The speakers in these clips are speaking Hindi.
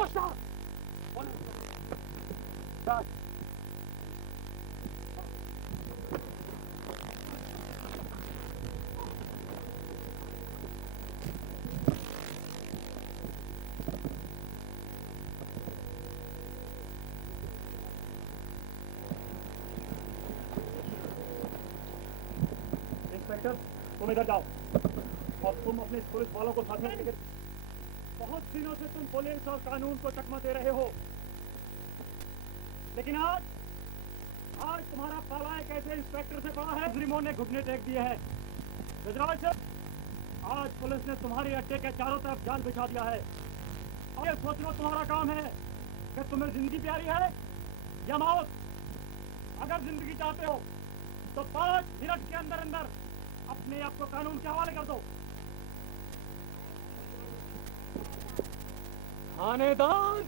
होशियार। इंस्पेक्टर, तुम इधर जाओ और तुम अपने पुलिस वालों को साथ में लेकर। बहुत दिनों से तुम पुलिस और कानून को चकमा दे रहे हो, लेकिन आज तुम्हारा पाला एक ऐसे इंस्पेक्टर से पड़ा है रिमोट ने घुटने टेक दिए हैं। गजराज सर, आज पुलिस ने तुम्हारे अड्डे के चारों तरफ जाल बिछा दिया है। और ये सोच लो तुम्हारा काम है कि तुम्हें जिंदगी प्यारी है या मौत। अगर जिंदगी चाहते हो तो 5 मिनट के अंदर अंदर अपने आप को कानून के हवाले कर दो। थानेदार,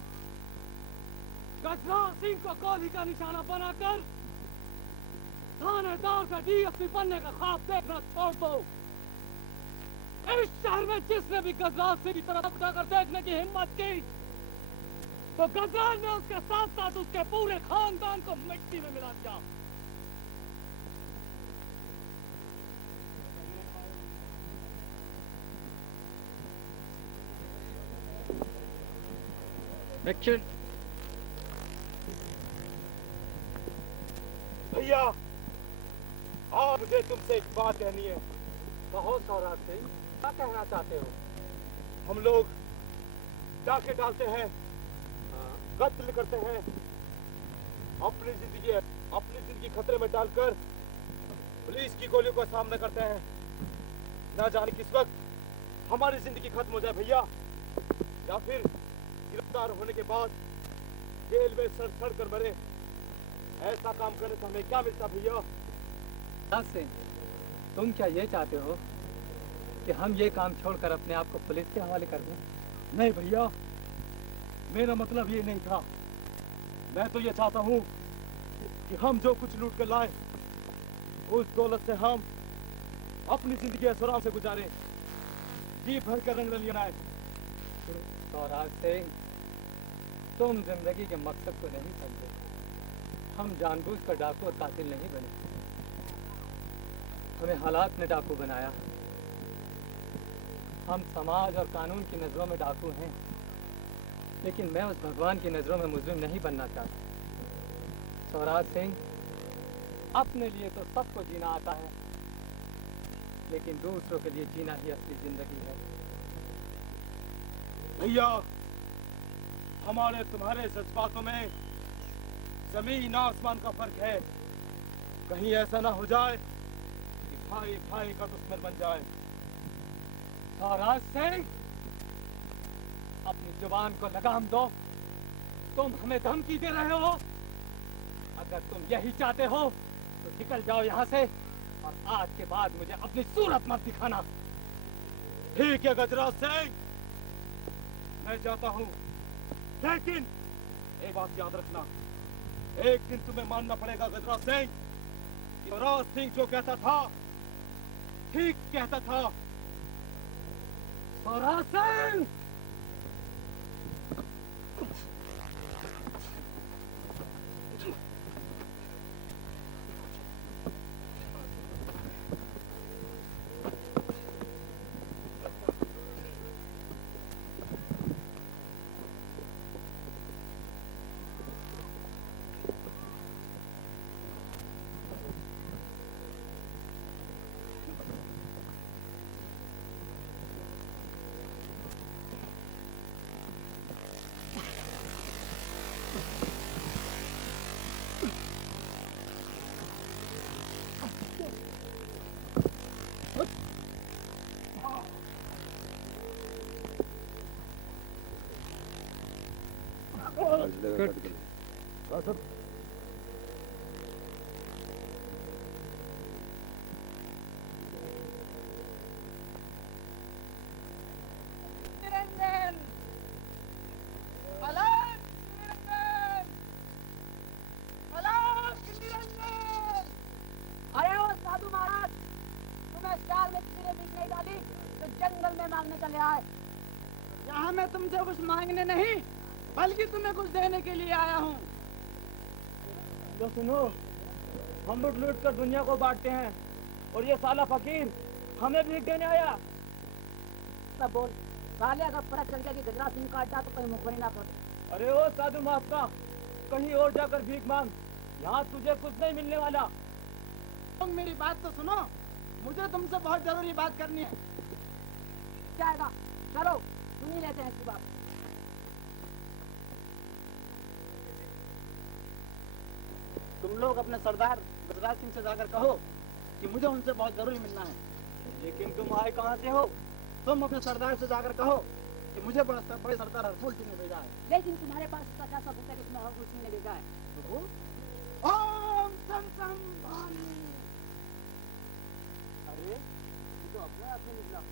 गजराज सिंह को गोली का निशाना बनाकर थानेदार का डीएसपी बनने का ख्वाब देखना छोड़ दो। इस शहर में जिसने भी गजराज सिंह की तरफ उठाकर देखने की हिम्मत की तो गजराज ने उसके साथ साथ उसके पूरे खानदान को मिट्टी में मिला दिया। एक्शन। भैया, आज मुझे तुमसे एक बात कहनी है। कहो सौराज सिंह, क्या कहना चाहते हो? हम लोग डाके डालते हैं, कत्ल करते हैं, अपनी जिंदगी खतरे में डालकर पुलिस की गोलियों का सामना करते हैं। ना जाने किस वक्त हमारी जिंदगी खत्म हो जाए भैया, या फिर गिरफ्तार होने के बाद जेल में सड़ कर मरे। ऐसा काम करने से हमें क्या मिलता भैया? सिंह, तुम क्या ये चाहते हो कि हम ये काम छोड़कर अपने आप को पुलिस के हवाले कर दें? नहीं भैया, मेरा मतलब ये नहीं था। मैं तो ये चाहता हूँ कि हम जो कुछ लूट कर लाए उस दौलत से हम अपनी जिंदगी आराम से गुजारें, जी भर कर रंग रलियां। सौराज सिंह, तुम जिंदगी के मकसद को नहीं समझे। हम जानबूझकर डाकू और कातिल नहीं बने, हमें हालात ने डाकू बनाया। हम समाज और कानून की नजरों में डाकू हैं, लेकिन मैं उस भगवान की नजरों में मुजरिम नहीं बनना चाहता। सौराज सिंह, अपने लिए तो सबको जीना आता है, लेकिन दूसरों के लिए जीना ही असली जिंदगी है। भैया, हमारे तुम्हारे जज्बातों में जमीन आसमान का फर्क है। कहीं ऐसा ना हो जाए कि भाई भाई का दुश्मन बन जाए। सौराज सिंह, अपनी जुबान को लगाम दो। तुम हमें धमकी दे रहे हो। अगर तुम यही चाहते हो तो निकल जाओ यहाँ से, और आज के बाद मुझे अपनी सूरत मत दिखाना। ठीक है गजराज सिंह, मैं जाता हूँ, लेकिन एक बात याद रखना, एक दिन तुम्हें मानना पड़ेगा गजराज सिंह। गजराज सिंह जो कहता था ठीक कहता था। सौराज सिंह, यहाँ मैं तुमसे कुछ मांगने नहीं बल्कि तुम्हें कुछ देने के लिए आया हूँ। तो सुनो, हम लूट लूट कर दुनिया को बांटते हैं और ये साला फकीर हमें भीख देने आया। सब बोल साले, अगर पता चल गया कि गजराज सिंह का अड्डा तो कहीं मुखबरी ना पड़े। अरे ओ साधु महात्मा, कहीं और जाकर भीख मांग, यहाँ तुझे कुछ नहीं मिलने वाला। तुम मेरी बात तो सुनो, मुझे तुमसे बहुत जरूरी बात करनी है। क्या आएगा, चलो सुन ही लेते हैं इसकी बात। तुम लोग अपने सरदार गजराज सिंह से जाकर कहो कि मुझे उनसे बहुत जरूरी मिलना है। लेकिन तुम आए कहाँ से हो? तुम अपने सरदार से जाकर कहो कि मुझे बड़े सरदार हरफूल सिंह ने भेजा है। लेकिन तुम्हारे पास इसका क्या सबूत है कि तुम्हें हरफूल सिंह ने भेजा है? तो बोल। ओम सम सम भानी। अरे ये तो अपने आप में निकला।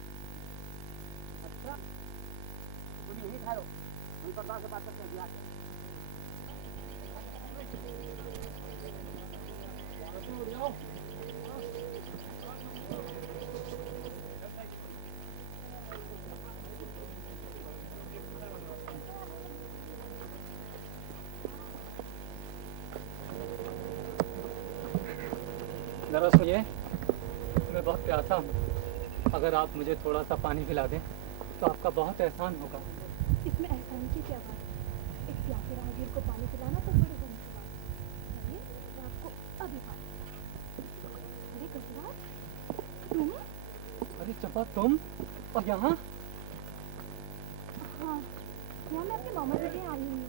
अच्छा तुम यही ठहरो, हम सरदार से बात करते हैं। बिहार जरा सुनिए, मैं बहुत प्यासा हूँ। अगर आप मुझे थोड़ा सा पानी पिला दें तो आपका बहुत एहसान होगा। इसमें एहसान की क्या बात है? एक प्यासे राहगीर को पानी पिलाना तो बड़ी होने की बात है। चलिए, मैं आपको अभी पानी। अरे गजराज, तुम? अरे चंपा, तुम और यहाँ? हाँ, यहाँ मैं अपने मामा जी के आई हूँ।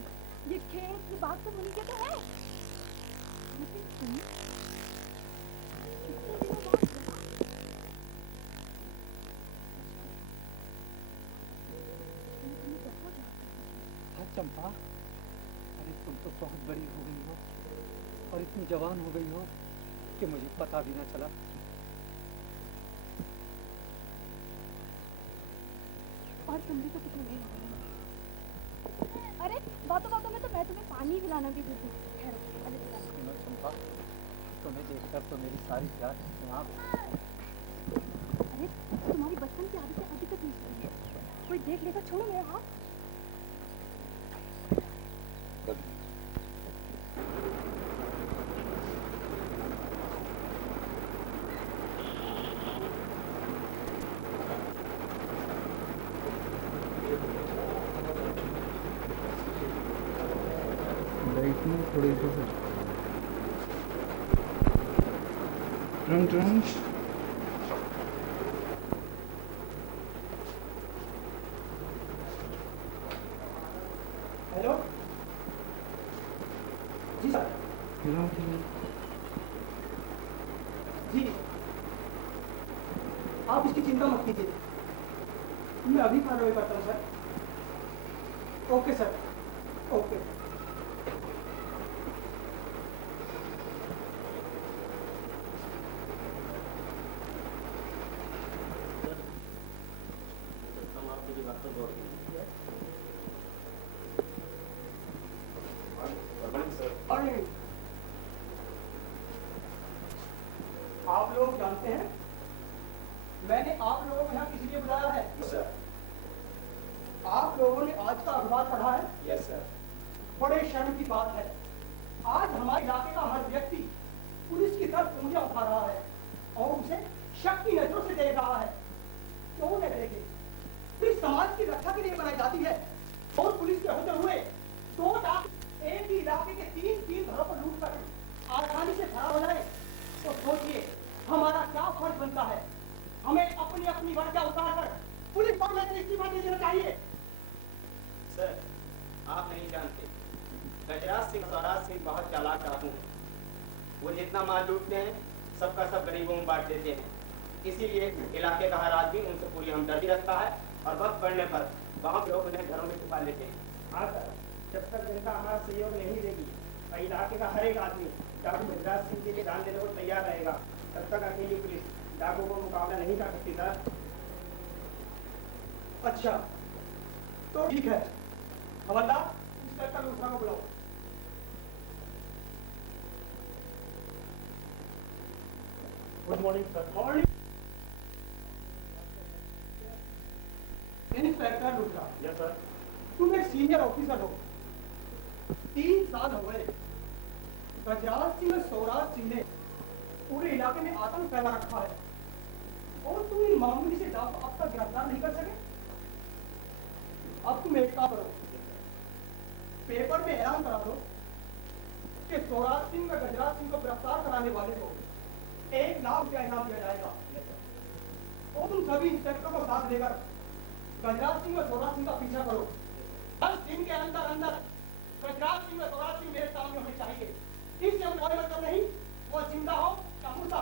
ये खेत, ये बात तो मुझे तो है, लेकिन तुम कितने दिनों बाद यहाँ? मैं तुम्हें बहुत याद करती हूँ। हाँ चंपा, अरे तुम तो बहुत बड़ी हो गई हो और इतनी जवान हो गई हो कि मुझे पता भी ना चला। और तुम भी तो कितने नहीं हो। अरे बातों बातों में तो मैं तुम्हें पानी पिलाना भी भूल गई। ठहरो, अरे पिला। सुनो चंपा, तुम्हें देखकर तो मेरी सारी प्यास समाप्त। अरे तुम्हारी बचपन की आदतें अभी तक नहीं छूटी है। कोई देख लेगा, छोड़ो मेरा हाथ। थोड़ी ड्रंक हेलो जी सर। जी आप इसकी चिंता मत कीजिए, मैं अभी कार्रवाई करता हूँ सर। Okay sir, okay. आप लोग जानते हैं मैंने आप लोगों को यहाँ किस लिए बुलाया है? सर। आप लोगों ने आज का अखबार पढ़ा है? Yes sir. बड़े शर्म की बात है, आज हमारे इलाके का हर व्यक्ति पुलिस की तरफ उंगलियां उठा रहा है और उसे शक की नजरों से देख रहा है। क्यों न देखे? पुलिस समाज की रक्षा के लिए बनाई जाती है और पुलिस के होते हुए 2 लाख एक ही इलाके के 3 घरों पर लूट कर आसानी से फरार हो जाए तो सोचिए हमारा क्या फर्ज बनता है। हमें अपनी अपनी वर्जा उतार कर पुलिस पर में इस्तीफा दे देना चाहिए। सर, आप नहीं जानते, गजराज सिंह स्वराज सिंह बहुत चालाक डाकू हैं। वो जितना माल लूटते हैं सबका सब गरीबों में बांट देते हैं। इसीलिए इलाके का हर आदमी उनसे पूरी हमदर्दी रखता है और वक्त पड़ने पर गांव के लोग उन्हें घरों में छुपा लेते हैं। हाँ सर, जब तक जनता हमारा सहयोग नहीं देगी और इलाके का हर एक आदमी डाकू गजराज सिंह के लिए दान देने को तैयार रहेगा, तब तक अकेली पुलिस डाकू को मुकाबला नहीं कर सकती सर। अच्छा तो ठीक है, हवलदार इंस्पेक्टर लूथरा को बुलाओ। Good morning sir. Morning. Inspector Luthra, yes sir. तुम एक सीनियर ऑफिसर हो, 3 साल हो गए गजराज सिंह और सौराज सिंह ने पूरे इलाके में आतंक फैला रखा है और तुम इन मामूली से डाकू अब तक गिरफ्तार नहीं कर सके। अब तुम एक काम करो, पेपर में ऐलान करा दो कि सौराज सिंह व गजराज सिंह को गिरफ्तार कराने वाले को 1 लाख रुपया इनाम दिया जाएगा और तुम सभी इंस्पेक्टरों को साथ लेकर गजराज सिंह व सौराज सिंह का पीछा करो। 10 दिन के अंदर अंदर गजराज सिंह व सौराज सिंह मेरे सामने होने चाहिए। इससे कोई मतलब नहीं वो जिंदा हो या मुर्दा।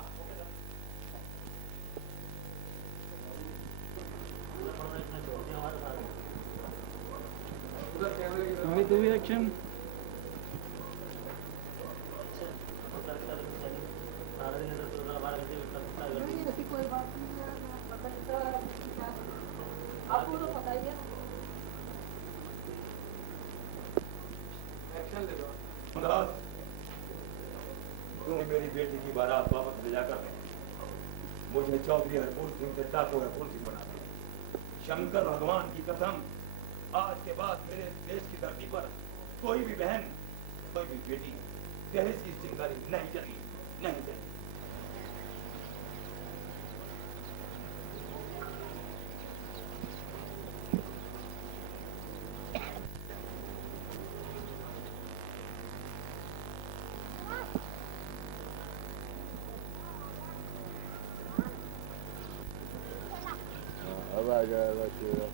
एक्शन। ऐसी कोई बात नहीं है, आपको तो पता ही है। रामदास, तूने मेरी बेटी की बारात वापस ले जाकर मुझे चौधरी हरपुर सिंह से डाकू हरपुर सिंह बना दिया। शंकर भगवान की कसम, आज के बाद मेरे देश की धरती पर कोई भी बहन, कोई भी बेटी दहेज की चिंगारी नहीं चली, नहीं चली। अब आ जाएगा शेरा।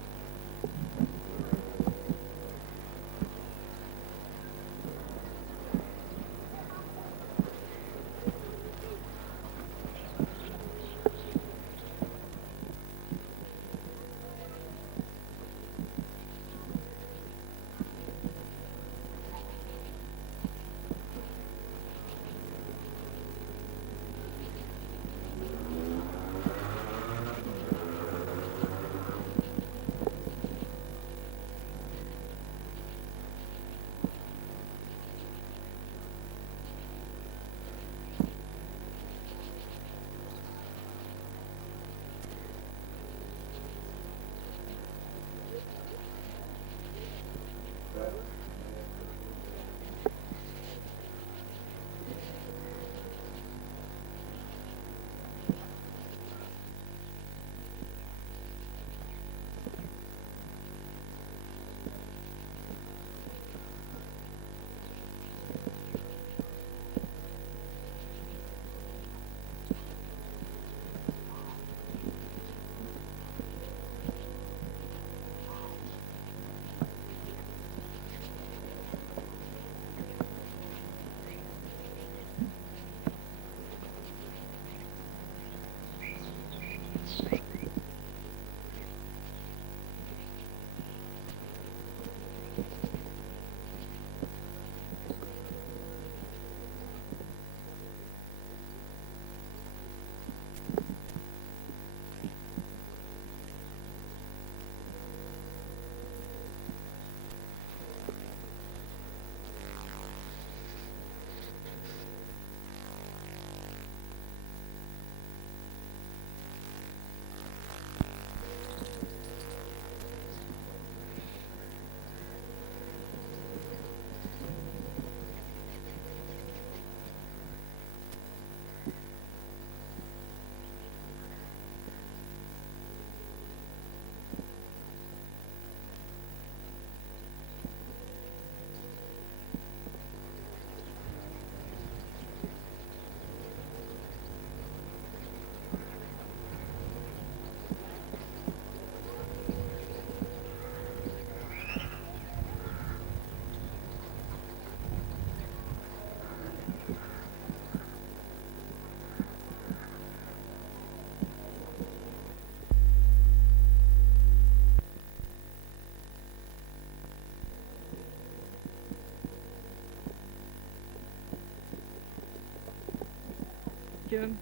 Kim.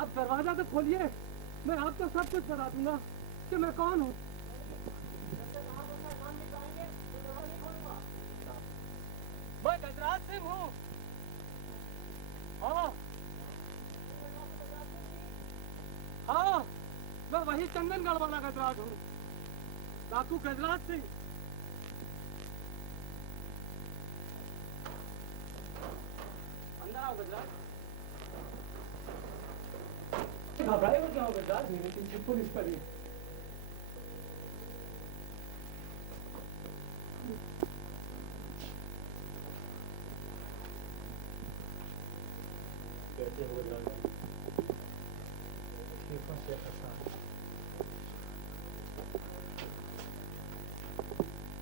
आप दरवाजा तो खोलिए, मैं आपको सब कुछ बता दूंगा कि मैं कौन हूँ। मैं गजराज सिंह हूँ। हाँ हाँ, मैं वही चंदनगढ़ वाला गजराज हूँ, डाकू गजराज सिंह। अंदर आओ गजराज। घबराए हो क्या हो गजराज? मेरे पीछे पुलिस पड़ी है। कैसे हो गजराज?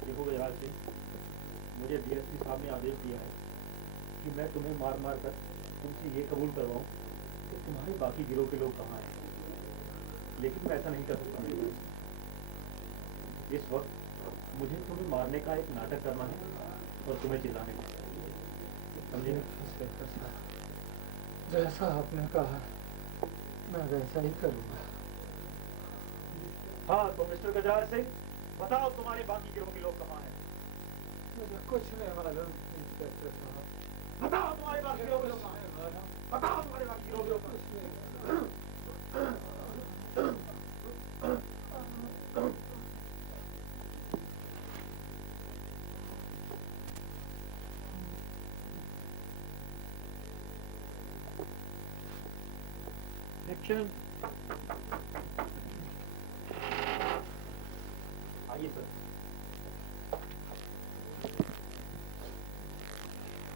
देखो गजराज सिंह, मुझे डीएसपी साहब ने आदेश दिया है कि मैं तुम्हें मार मार कर तुमसे ये कबूल करवाऊं कि तुम्हारे बाकी गिरोह के लोग कहाँ हैं, लेकिन मैं ऐसा नहीं कर सकता मेरे भाई। इस वक्त मुझे तुम्हें मारने का एक नाटक करना है और तुम्हें चिल्लाने का, समझे? जैसा आपने कहा मैं वैसा ही करूँगा। हाँ तो मिस्टर गजराज सिंह, बताओ तुम्हारे बाकी गिरोह के लोग कहाँ हैं? मुझे कुछ नहीं मालूम इंस्पेक्टर साहब। बताओ तुम्हारे बाकी गिरोह के लोग कहाँ हैं? बताओ तुम्हारे बाकी गिरोह के लोग कहाँ हैं? एक्शन। आइए सर।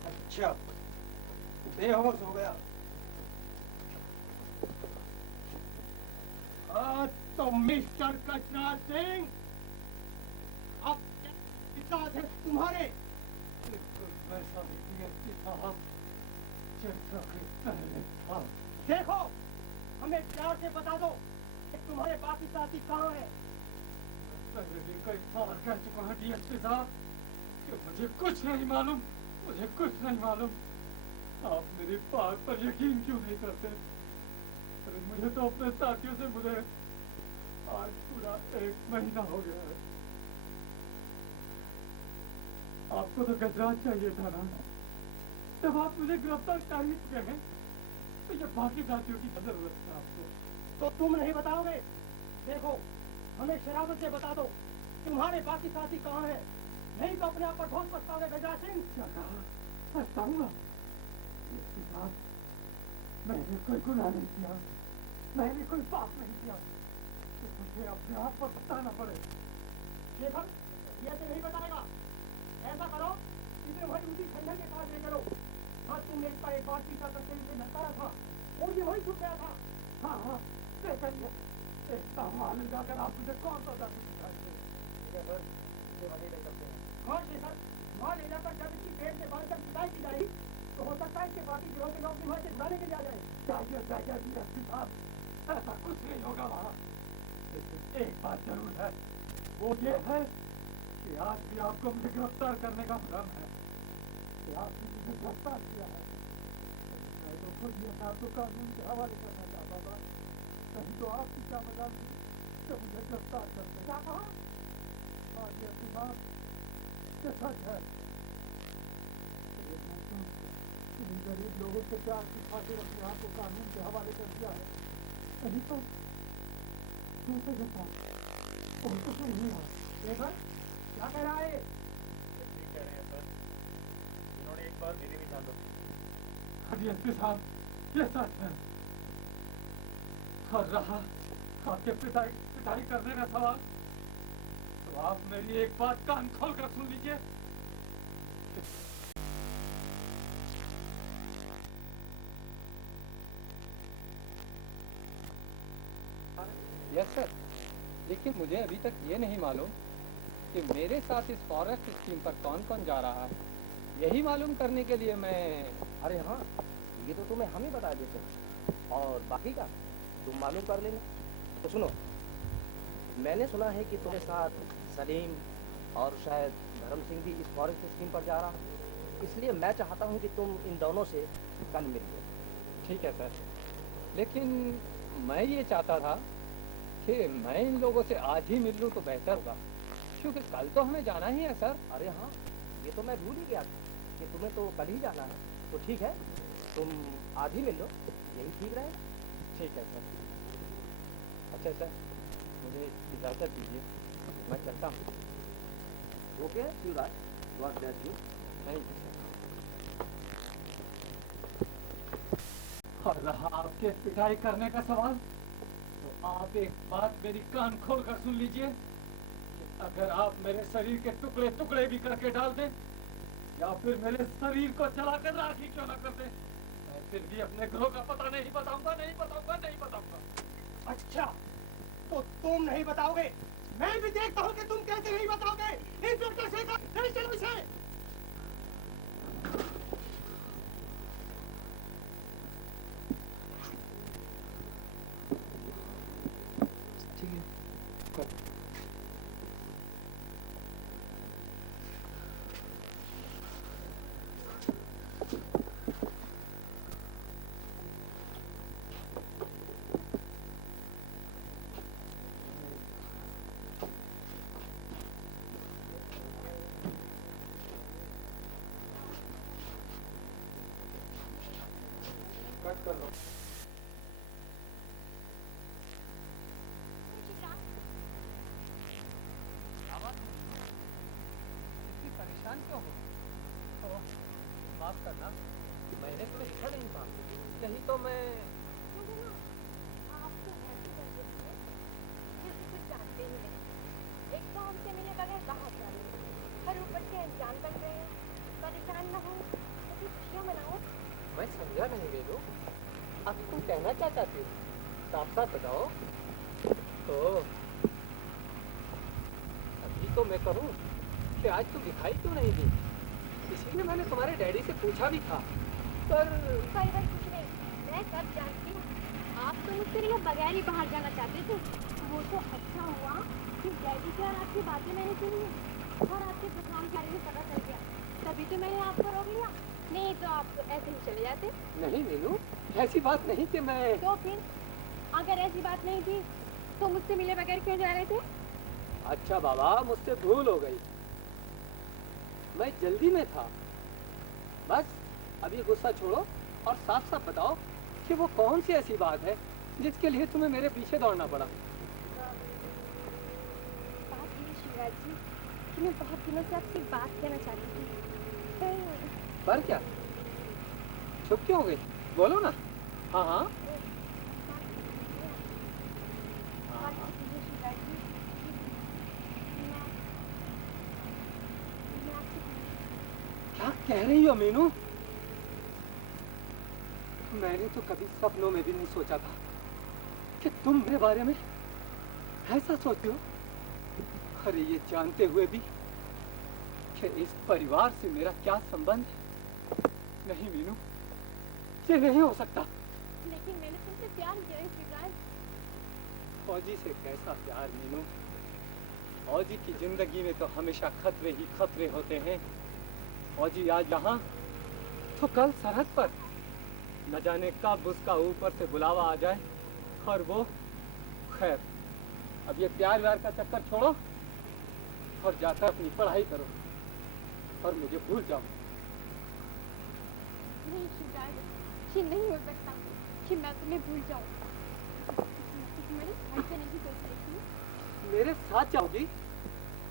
अच्छा, बेहोश हो गया। तो मिस्टर गजराज सिंह, अब क्या है तुम्हारे? वैसा डीएसपी साहब जैसा कि पहले था। देखो, हमें प्यार से बता दो कि तुम्हारे बाकी साथी कहाँ हैं? पहले भी कई बार कह चुका हूँ डीएसपी साहब कि मुझे कुछ नहीं मालूम, मुझे कुछ नहीं मालूम। आप मेरी बात पर यकीन क्यों नहीं करते? अरे मुझे तो अपने साथियों से मिले आज पूरा 1 महीना हो गया है। आपको तो गजराज चाहिए था ना? जब आप मुझे गिरफ्तार कर ही चुके हैं तो ये बाकी साथियों की जरूरत है आपको। तो तुम नहीं बताओगे? देखो, हमें शराबत से बता दो तुम्हारे बाकी साथी कहाँ हैं, नहीं तो अपने आप पर बहुत पछताओगे गजराज सिंह। क्या कहा? पछताऊंगा? मैंने कोई गुनाह नहीं किया, मैंने कोई पाप नहीं किया, तो मुझे अपने आप पर बताना पड़े। शेखर, ये तो नहीं बताएगा। ऐसा करो, इसे वही उसी खंडर के पास ले चलो। हाँ, तुमने इसका एक बार पीछा करके इसे नकारा था और ये वही छुप गया था। हाँ हाँ, देखिए, देखता हूँ आने जाकर आप मुझे कौन सा दर्द दिखाएंगे। हाँ शेखर, वहाँ ले जाकर जब इसकी पेट से बांध कर पिटाई की जाएगी तो हो सकता है कि बाकी गिरोह के लोग भी वहाँ से छुड़ाने के लिए आ जाए। जाइए डीएसपी साहब, ऐसा कुछ नहीं होगा वहाँ। लेकिन एक बात जरूर है, वो ये है कि आज भी आपको मुझे गिरफ्तार करने का भ्रम है कि आपने मुझे गिरफ्तार किया है। मैं तो खुद ये बात को कानून के हवाले करना चाहता था, कहीं तो आपकी क्या मजाल थी कि मुझे गिरफ्तार करते। क्या कहा? हाँ डीएसपी साहब, ये सच है। इन गरीब लोगों के प्यार की खातिर अपने आप को कानून के हवाले कर दिया है, नहीं तो दूसरे के पास और कुछ नहीं है। देखा क्या कह रहा है? ठीक कह रहे हैं सर, इन्होंने एक बार मेरी भी जान रखी। डीएसपी साहब, ये सच है। और रहा आपके पिटाई करने का सवाल, तो आप मेरी एक बात कान खोल कर सुन लीजिए। यस सर, लेकिन मुझे अभी तक ये नहीं मालूम कि मेरे साथ इस फॉरेस्ट स्कीम पर कौन कौन जा रहा है। यही मालूम करने के लिए मैं... अरे हाँ, ये तो तुम्हें हम ही बता देते हैं, और बाकी का तुम मालूम कर लेना। तो सुनो, मैंने सुना है कि तुम्हारे साथ सलीम और शायद धर्म सिंह भी इस फॉरेस्ट स्कीम पर जा रहा है, इसलिए मैं चाहता हूँ कि तुम इन दोनों से कल मिल लो। ठीक है सर। लेकिन मैं ये चाहता था कि मैं इन लोगों से आज ही मिल लूँ तो बेहतर होगा, क्योंकि कल तो हमें जाना ही है सर। अरे हाँ, ये तो मैं भूल ही गया था कि तुम्हें तो कल ही जाना है। तो ठीक है, तुम आज ही मिल लो, यही ठीक रहेगा। ठीक है सर। अच्छा सर, मुझे इजाज़त दीजिए, मैं चलता हूँ। Okay Shivraj, God bless you. Thank you. और रहा आपके पिटाई करने का सवाल, तो आप एक बात मेरी कान खोल कर सुन लीजिए कि अगर आप मेरे शरीर के टुकड़े टुकड़े भी करके डाल दें या फिर मेरे शरीर को जलाकर राख ही क्यों ना कर दें, मैं फिर भी अपने ग्रोह का पता नहीं बताऊंगा, नहीं बताऊंगा, नहीं बताऊंगा। अच्छा, तो तुम नहीं बताओगे? मैं भी देखता हूँ कि तुम कैसे नहीं बताओगे। इंस्पेक्टर शेखर, नहीं चलो इसे। कट कर दो। इतनी परेशान क्यों हो? माफ करना, मैंने तुम्हें लिखा नहीं था, नहीं तो मैं आप तो ऐसे कर देते हैं जैसे कुछ जानते ही नहीं। एक तो हमसे मिले बगैर बाहर जा रहे हैं और ऊपर से अनजान बन रहे हैं। परेशान न हो तो कुछ खुशियाँ मनाओ। मैं समझा नहीं बेलू, अब तुम कहना क्या चाहती हो? साफ साफ बताओ। तो अभी तो मैं कहूँ कि आज तुम दिखाई क्यों नहीं दी, इसीलिए मैंने तुम्हारे डैडी से पूछा भी था, पर पर कुछ नहीं, मैं सब जानती हूँ। आप तो मुझसे मिले बगैर ही बाहर जाना चाहते थे। वो तो अच्छा हुआ कि डैडी की और आपकी बातें मैंने सुनी और आपके प्रोग्राम के बारे में पता चल गया, तभी तो मैंने आपको रोक लिया। नहीं तो आप तो ऐसे ही चले जाते। नहीं मीनू, ऐसी बात नहीं कि मैं। तो फिर अगर ऐसी बात नहीं थी तो मुझसे मिले बगैर क्यों जा रहे थे? अच्छा बाबा, मुझसे भूल हो गई, मैं जल्दी में था। बस अब ये गुस्सा छोड़ो और साफ साफ बताओ कि वो कौन सी ऐसी बात है जिसके लिए तुम्हें मेरे पीछे दौड़ना पड़ा। बात ये शिवराज जी कि मैं बहुत दिनों से आपसे एक बात कहना चाहती थी। पर क्या, चुप क्यों हो गई? बोलो ना। हाँ हाँ बात ये शिवराज जी कि मैं आपसे क्या कह रही हो मीनू? मैंने तो कभी सपनों में भी नहीं सोचा था कि तुम मेरे बारे में ऐसा सोचते हो। अरे ये जानते हुए भी कि इस परिवार से मेरा क्या संबंध है। नहीं मीनू, ये नहीं हो सकता। लेकिन मैंने तुमसे प्यार किया है शिवराज। फौजी से कैसा प्यार मीनू? फौजी की जिंदगी में तो हमेशा खतरे ही खतरे होते हैं। फौजी आज यहाँ तो कल सरहद पर, न जाने कब उसका ऊपर से बुलावा आ जाए। और वो खैर, अब ये प्यार व्यार का चक्कर छोड़ो और जाकर अपनी पढ़ाई करो और मुझे भूल जाओ। नहीं शिवराज, ये नहीं हो सकता कि मैं तुम्हें भूल जाऊं। मैंने भाई से नहीं सोच रही थी। मेरे साथ जाओगी?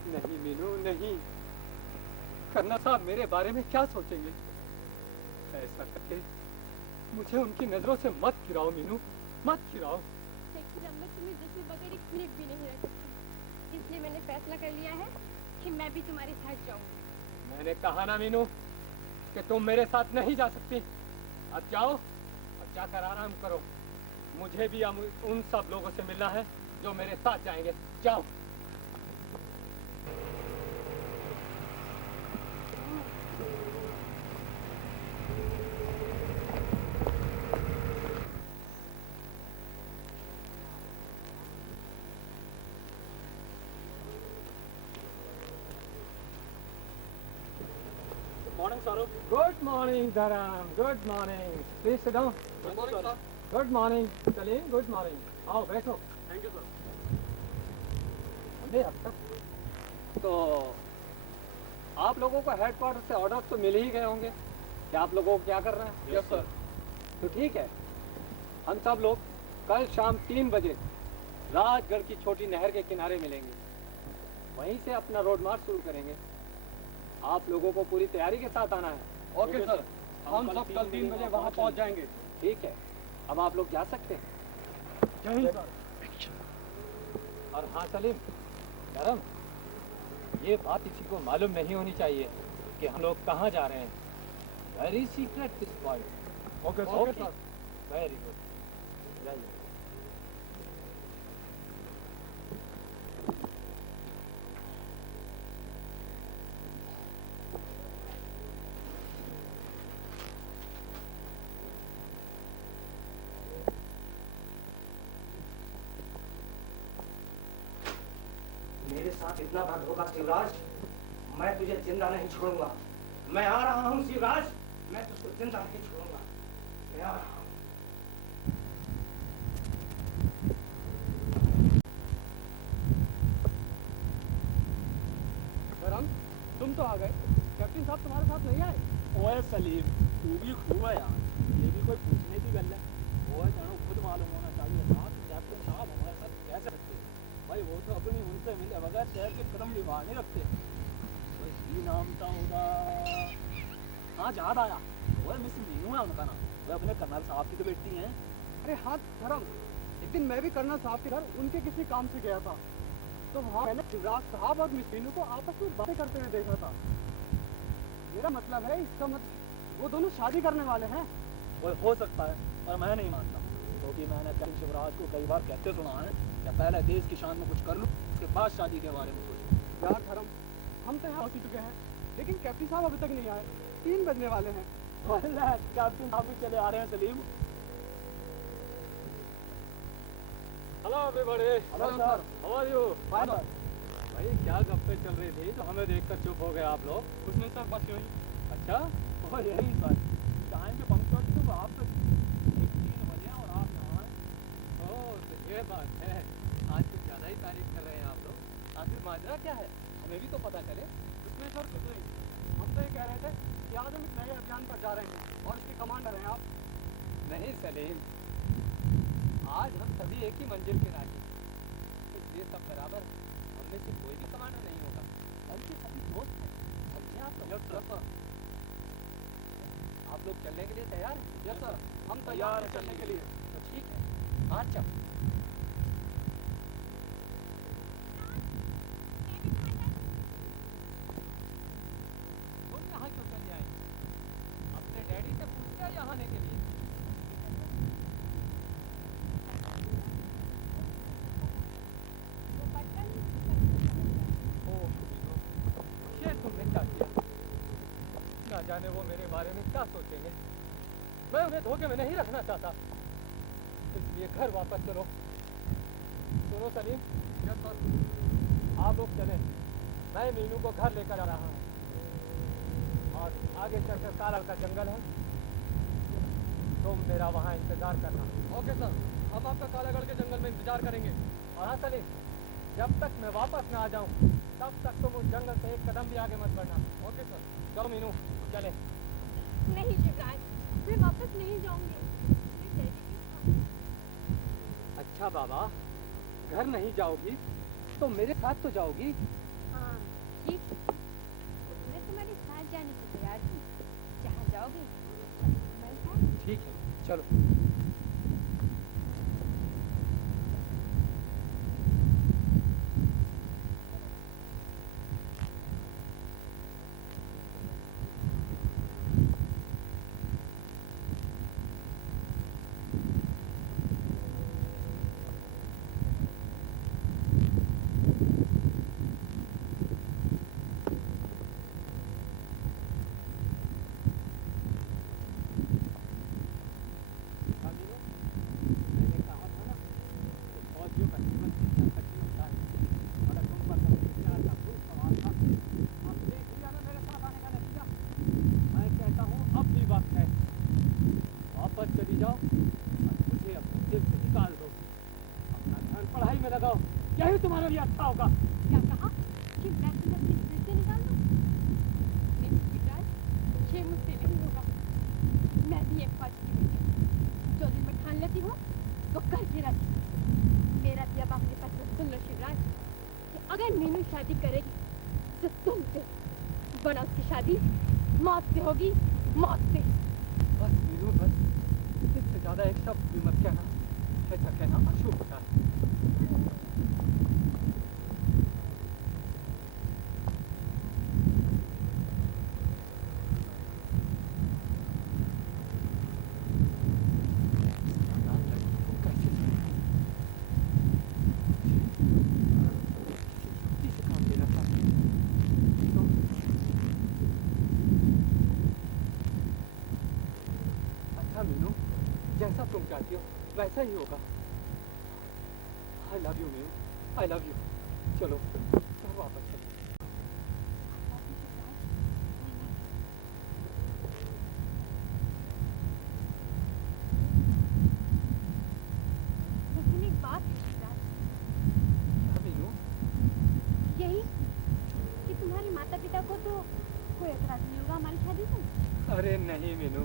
नहीं मीनू नहीं। करना साहब मेरे बारे में क्या सोचेंगे? ऐसा करके मुझे उनकी नजरों से मत गिराओ मीनू, मत गिराओ। लेकिन अब मैं तुम्हें देखे बगैर एक मिनट भी नहीं रह सकती, इसलिए मैंने फैसला कर लिया है कि मैं भी तुम्हारे साथ जाऊं। मैंने कहा ना मीनू कि तुम मेरे साथ नहीं जा सकती। अब जाओ और जाकर आराम करो। मुझे भी उन सब लोगों से मिलना है जो मेरे साथ जाएंगे। जाओ। Morning Saurabh. Good morning Dharam, good morning. Please sit down. Good morning sir. Good morning Salim, good morning. आओ बैठो। Thank you sir. हमें अब तक तो आप लोगों को हेडक्वार्टर से ऑर्डर तो मिल ही गए होंगे कि आप लोगों को क्या करना है। Yes sir. तो ठीक है, हम सब लोग कल शाम 3 बजे राजगढ़ की छोटी नहर के किनारे मिलेंगे। वहीं से अपना रोड मार्च शुरू करेंगे। आप लोगों को पूरी तैयारी के साथ आना है। ओके सर, हम सब कल 3 बजे वहाँ पहुँच जाएंगे। ठीक है, अब आप लोग जा सकते हैं। जय हिंद सर। और हाँ सलीम, धर्म, ये बात किसी को मालूम नहीं होनी चाहिए कि हम लोग कहाँ जा रहे हैं। Very secret this point. Okay sir. Very good, जाइए। मेरे साथ इतना बड़ा धोखा शिवराज, मैं तुझे जिंदा नहीं छोड़ूंगा। मैं आ रहा हूँ शिवराज, मैं तुझको जिंदा नहीं छोड़ूंगा। मैं आ रहा हूँ। धर्म, तुम तो आ गए, कैप्टन साहब तुम्हारे साथ नहीं आए? ओए सलीम, तू भी खूब है यार। ये भी कोई पूछने की गल है? ओए जानो, खुद मालूम होना चाहिए था कि कैप्टन साहब हमारे साथ कैसे रखते हैं। भाई वो तो अपनी उनसे मिले बगैर शहर के कदम भी बाहर नहीं रखते। कोई ही नाम था होगा। हाँ याद आया, ओए मिस मीनू है उनका नाम। वो अपने कर्नल साहब की तो बेटी हैं। अरे हाँ धर्म, एक दिन मैं भी कर्नल साहब के घर उनके किसी काम से गया था, तो वहाँ मैंने शिवराज साहब और मिस मीनू को आपस में बातें करते हुए देखा था। मेरा मतलब है, इसका मतलब वो दोनों शादी करने वाले हैं। वो हो सकता है, पर मैं नहीं मानता, क्योंकि मैंने कैप्टन शिवराज को कई बार कहते सुना है कि पहले देश की शान में कुछ कर लूँ, उसके बाद शादी के बारे में सोचूं। यार धर्म, हम तो यहाँ पहुँच चुके हैं, लेकिन कैप्टन साहब अभी तक नहीं आए। 3 बजने वाले हैं। कैप्टन साहब भी चले आ रहे हैं Salim. Hello everybody. Hello sir. How are you? Bye bye. भाई क्या गप्पे चल रही थी तो हमें देखकर चुप हो गए आप लोग? कुछ नहीं सर, बस यूँ ही। अच्छा, और यही सर, टाइम पे पंक्चुअल तो आप तो 3 बजे हैं और आप यहाँ हैं। ओह तो ये बात है, आज कुछ ज़्यादा ही तारीफ कर रहे हैं आप लोग। आखिर माजरा क्या है, हमें भी तो पता चले। उसमें सर कुछ नहीं, हम तो ये कह रहे थे कि आज हम एक नए अभियान पर जा रहे हैं और इसके कमांडर हैं आप। नहीं सलीम, आज हम सभी एक ही मंजिल के राही, इसलिए सब बराबर। हम में से कोई भी कमांडर नहीं होगा, बल्कि सभी दोस्त हैं। समझे आप लोग? आप लोग चलने के लिए तैयार हैं? यस सर, हम तैयार हैं चलने के लिए। तो ठीक है, आज चल। तुम यहाँ क्यों चले आए? अपने डैडी से पूछ लिया यहाँ आने के लिए? वो बटन ओह मीनू, ये तुमने क्या किया? ना जाने वो मेरे बारे में क्या सोचेंगे। मैं उन्हें धोखे में नहीं रखना चाहता, इसलिए घर वापस चलो। सुनो सलीम, यस सर। आप लोग चले, मैं मीनू को घर लेकर आ रहा हूँ। और आगे चलकर काला का जंगल है, तुम मेरा वहाँ इंतजार करना। ओके सर, हम आपका कालागढ़ के जंगल में इंतजार करेंगे। और हाँ सलीम, जब तक मैं वापस न आ जाऊँ तब तक तुम उस जंगल से एक कदम भी आगे मत बढ़ना। Okay sir. चलो मीनू, चले। नहीं शिवराज, मैं वापस नहीं जाऊंगी। मैं डैडी के साथ। अच्छा बाबा, घर नहीं जाओगी तो मेरे साथ तो जाओगी। हाँ ठीक, मैं तुम्हारे साथ जाने को तैयार हूँ। जहाँ जाओगे तुम्हारे साथ। ठीक है, चलो। लिए अच्छा होगा। क्या कहा? शिवराज तुम अपने दिल से निकाल दो? नहीं शिवराज, ये मुझसे नहीं होगा। मैं भी एक फौज की बेटी हूँ। जो दिल में ठान लेती हूँ वो करके रहती हूँ। मेरा भी अब आपके पास सुन लो शिवराज, कि अगर मीनू शादी करेगी तो तुमसे, वरना उसकी शादी मौत से होगी, मौत से। बस मीनू बस, इससे ज्यादा एक शब्द भी मत कहना, ऐसा कहना अशुभ होता है। जैसा तुम चाहती हो वैसा ही होगा। I love you Meenu, I love you. चलो घर वापस चलो। लेकिन एक बात है शिवराज, क्या मीनू? यही कि तुम्हारे माता पिता को तो कोई एतराज नहीं होगा हमारी शादी से? अरे नहीं मीनू,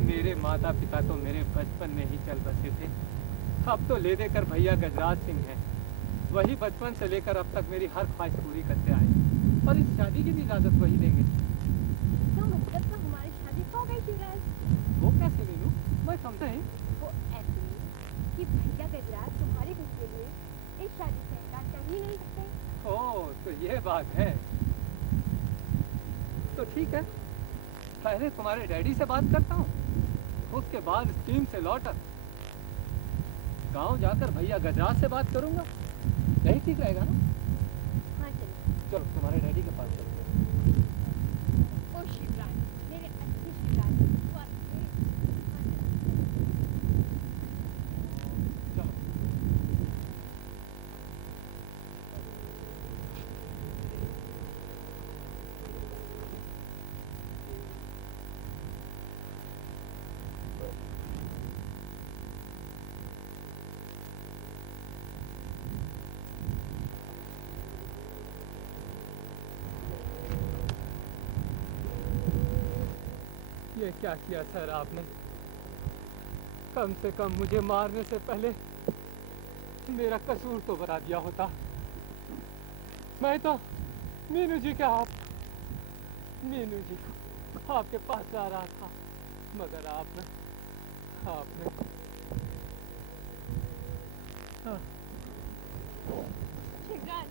मेरे माता पिता तो मेरे बचपन में ही चल बसे थे। अब तो ले देकर भैया गजराज सिंह हैं। वही बचपन से लेकर अब तक मेरी हर ख्वाहिश पूरी करते आए, और इस शादी की भी इजाजत वही देंगे। इसका मतलब तो हमारी शादी हो गई शिवराज। वो कैसे मीनू, मैं समझा नहीं। वो ऐसे कि भैया गजराज तुम्हारे घर के लिए इस शादी से इनकार कर ही नहीं सकते। ओह तो ये बात है। तो ठीक है, पहले तुम्हारे डैडी से बात करता हूँ, उसके बाद स्कीम से लौटकर गांव जाकर भैया गजराज से बात करूंगा। यही ठीक रहेगा ना? हाँ चलो। चलो तुम्हारे डैडी के पास चलते हैं। ओ शिवराज, मेरे अच्छे शिवराज, वो अच्छे। हाँ चलो। चलो। ये क्या किया सर आपने? कम से कम मुझे मारने से पहले मेरा कसूर तो बता दिया होता। मैं तो मीनू जी के मीनू जी आपके पास आ रहा था, मगर आपने शिवराज,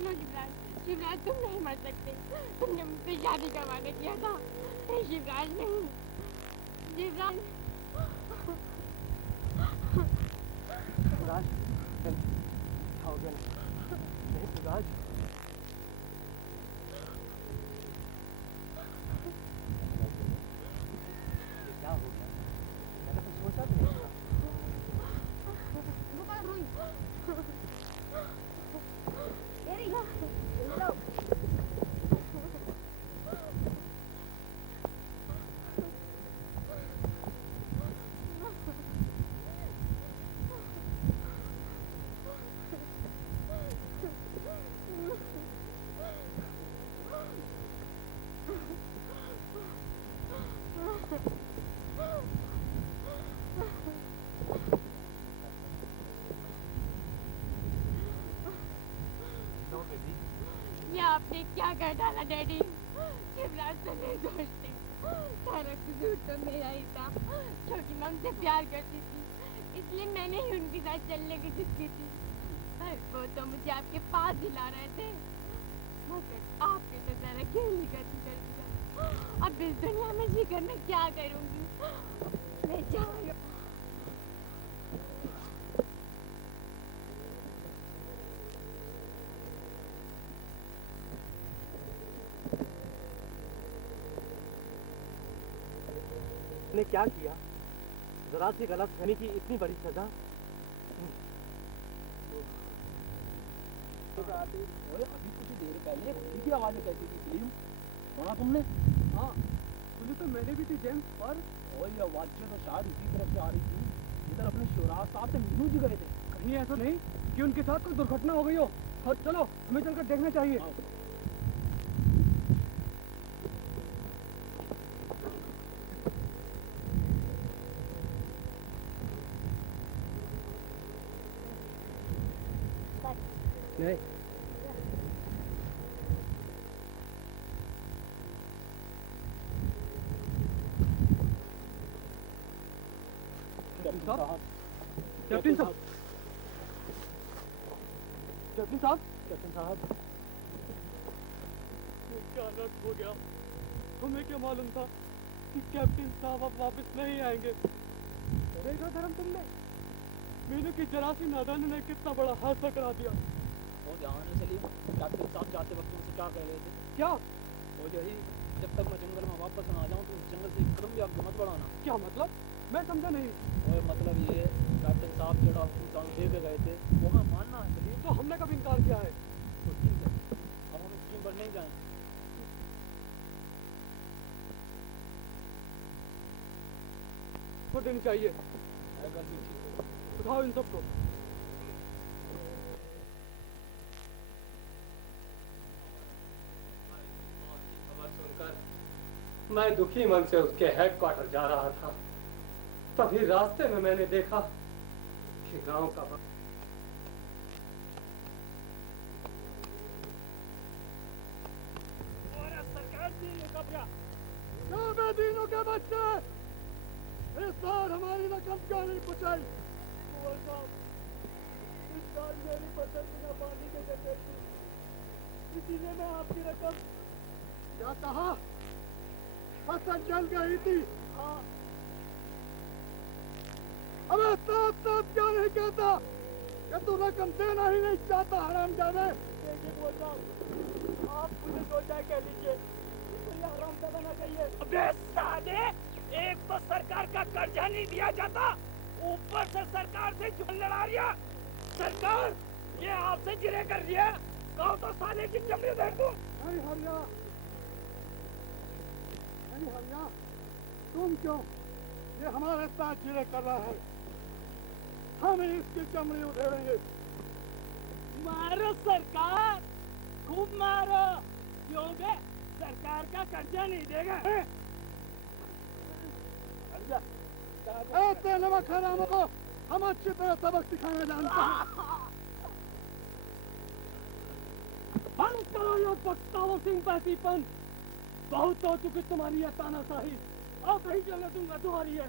लो शिवराज, शिवराज तुम नहीं मर सकते। तुमने मुझसे शादी का वादा किया था। नहीं शिवराज नहीं, शिवराज। शिवराज क्या हो गया? नहीं शिवराज, ये क्या हो गया? मैंने तो सोचा भी नहीं था। ये आपने क्या कर डाला डैडी? शिवराज तो निर्दोष थे। सारा कसूर तो मेरा ही था, क्योंकि मैं उनसे प्यार करती थी, इसलिए मैंने ही उनके साथ चलने की जिद की थी। पर वो तो मुझे आपके पास दिला रहे थे, मगर आपने तो सारा खेल ही कर दिया। अब इस दुनिया में जीकर मैं क्या करूंगी? मैं जा रही हूँ। ने क्या किया? जरा सी गलत फहमी की इतनी बड़ी सजा। अभी कुछ देर पहले होली की आवाज कैसी थी? फिल्म सुना तुमने? हाँ सुनी तो मैंने भी थी जेम्स, पर और ये आवाज तो शायद इसी तरफ से आ रही थी जिधर अपने शिवराज साहब से मीनू जी गए थे। कहीं ऐसा नहीं। कि उनके साथ कोई दुर्घटना हो गई हो। हाँ, चलो हमें चलकर देखना चाहिए। नहीं कैप्टन साहब, कैप्टन साहब, कैप्टन साहब, कैप्टन साहब, क्या नट हो गया? हमें क्या मालूम था कि कैप्टन साहब अब वापस नहीं आएंगे। देखा धर्म तुमने, मीनू की जरा सी नादानी ने कितना बड़ा हादसा करा दिया। वो ध्यान है सलीम, कैप्टन साहब जाते वक्त मुझसे क्या कह रहे थे? क्या? वो यही, जब तक मैं जंगल में वापस ना आ जाऊं तो उस जंगल से एक कदम भी आगे मत बढ़ाना। क्या मतलब? मैं समझा नहीं। और मतलब ये कैप्टन साहब जो इंसान दे के गए थे वो हमें मानना है सलीम। तो हमने कब इनकार किया है? तो ठीक है, अब हम स्कीम पर नहीं जाएं। छोड़ देनी चाहिए। अगर भी ठीक है, उठाओ इन सबको। खबर सुनकर मैं दुखी मन से उसके हेडक्वार्टर जा रहा था। तभी रास्ते में मैंने देखा कि गांव का सरकार जी क्या दिनों के बच्चे इस बार हमारी रकम क्यों नहीं पहुंचाई? इस साल मेरी फसल बिना पानी के जल गई थी, इसीलिए मैं आपकी रकम। क्या कहा? फसल जल गई थी? हाँ। अबे साथ साथ क्या नहीं कहता कि तू रकम देना ही नहीं चाहता हरामजादे? देखिए बोल रहा हूँ, आप मुझे सोचा कह लीजिए, मुझे हरामजादा ना कहिए। अबे साले, एक तो सरकार का कर्जा नहीं दिया जाता, ऊपर से सरकार से जुड़ लड़ा रिया। सरकार ये आपसे जिरे कर रही है, कहो तो साले की चमड़ी उधेड़ दूं। नहीं हरिया, नहीं हरिया, तुम क्यों? ये हमारे साथ जिरे कर रहा है, हम इसकी चमड़ी उधेड़ेंगे। मारो सरकार, खूब मारो, क्योंकि सरकार का कर्जा नहीं देगा। को हम अच्छी तरह सबक सिखाना जानते हैं। बंद करो ये पछताओ सिंपैथीपन, बहुत हो चुकी तुम्हारी है तानाशाही, अब नहीं चलने दूंगा तुम्हारी है।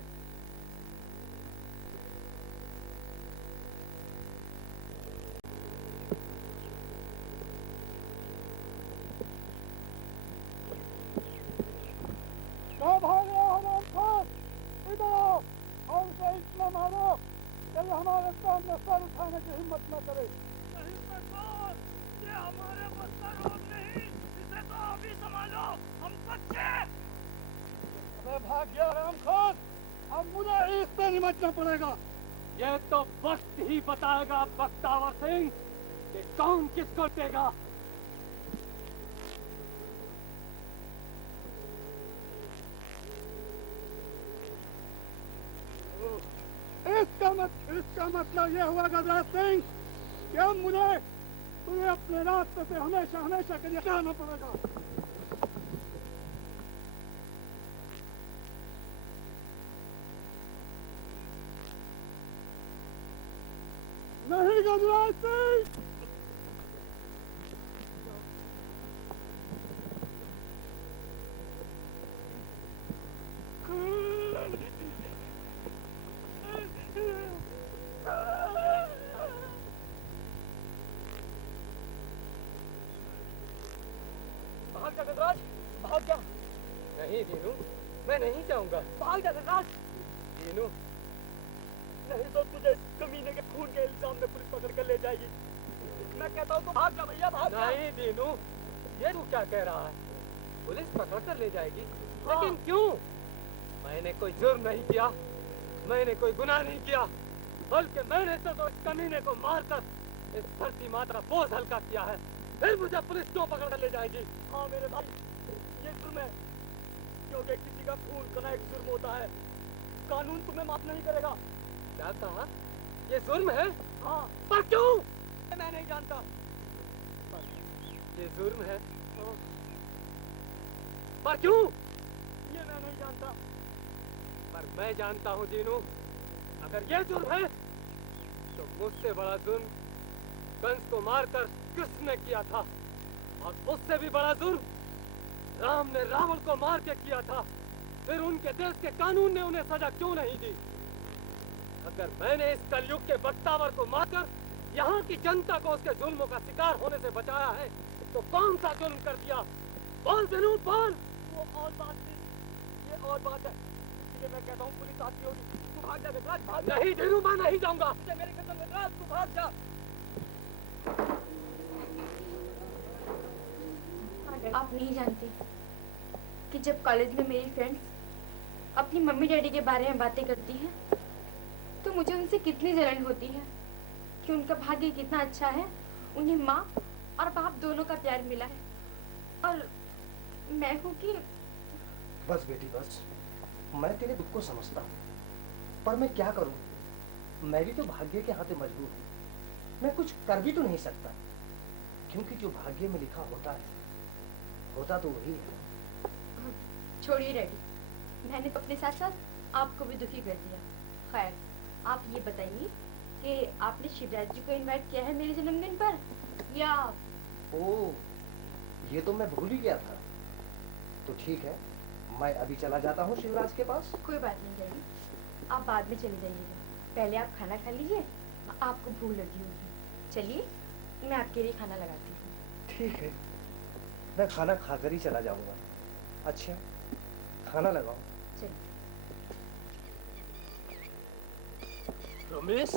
हमारे सामने सर उठाने की हिम्मत न करे। नहीं सरकार, ये हमारे बस का रोग नहीं, इसे तो आप ही संभालो, हम सच्चे। मैं भाग गया रामखोर, अब मुझे इससे निमटना पड़ेगा। ये तो वक्त ही बताएगा बख्तावर सिंह कि कौन किसको देगा। इसका मतलब ये हुआ गजराज सिंह कि अब मुझे तुम्हें अपने रास्ते से हमेशा हमेशा के लिए जाना पड़ेगा। नहीं गजराज सिंह, नहीं दीनू, मैं नहीं चाहूंगा। भाग जा गजराज। दीनू, नहीं तो तुझे इस कमीने के खून के इल्जाम में पुलिस पकड़ कर ले जाएगी। मैं कहता हूँ तो भाग जा भैया, भाग जा। नहीं दीनू, ये तू क्या कह रहा है? पुलिस पकड़ कर ले जाएगी? हाँ। लेकिन क्यों? मैंने कोई जुर्म नहीं किया, मैंने कोई गुनाह नहीं किया, बल्कि मैंने तो इस कमीने को मारकर इस धरती माता का बोझ हल्का किया है। फिर मुझे पुलिस क्यों पकड़ कर ले जाएगी? हाँ मेरे भाई, ये जुर्म है, क्योंकि किसी का खून करना एक जुर्म होता है। कानून तुम्हें माफ नहीं करेगा। क्या कहा? ये जुर्म है? हाँ। पर क्यों? मैं नहीं जानता। पर ये जुर्म है। पर क्यों? ये मैं नहीं जानता। पर मैं जानता हूँ जीनू, अगर ये जुर्म है तो मुझसे बड़ा जुर्म कंस को मारकर कृष्ण ने किया था, और उससे भी बड़ा जुर्म राम ने रावण को मार के किया था। फिर उनके देश के कानून ने उन्हें सजा क्यों नहीं दी? अगर मैंने इस कलयुग के बख्तावर को मारकर यहाँ की जनता को उसके जुल्मों का शिकार होने से बचाया है, तो कौन सा जुल्म कर दिया? बोल जरूर बोल। वो और बात थी, ये और बात है, इसलिए मैं कहता हूँ पुलिस आती होगी, तू भाग जा गजराज, भाग जा। नहीं धीरू, मैं नहीं जाऊंगा। मेरे कसम गजराज, तू भाग जा। आप नहीं जानते कि जब कॉलेज में मेरी फ्रेंड्स अपनी मम्मी डैडी के बारे में बातें करती हैं तो मुझे उनसे कितनी जलन होती है कि उनका भाग्य कितना अच्छा है, उन्हें माँ और बाप दोनों का प्यार मिला है, और मैं हूँ कि बस बेटी बस, मैं तेरे दुख को समझता हूँ, पर मैं क्या करूँ? मैं भी तो भाग्य के हाथे मजबूर हूँ। मैं कुछ कर भी तो नहीं सकता, क्योंकि जो भाग्य में लिखा होता तो वही है। छोड़िए डैडी, मैंने तो अपने साथ साथ आपको भी दुखी कर दिया। खैर, आप ये बताइए कि आपने शिवराज जी को इनवाइट किया है मेरे जन्मदिन पर, या? ओह, ये तो मैं भूल ही गया था। तो ठीक है, मैं अभी चला जाता हूँ शिवराज के पास। कोई बात नहीं डैडी, आप बाद में चले जाइएगा, पहले आप खाना खा लीजिए, आपको भूख लगी होगी। चलिए, मैं आपके लिए खाना लगाती हूँ। ठीक है, मैं खाना खाकर ही चला जाऊंगा। अच्छा, खाना लगाओ। चलिए। रमेश,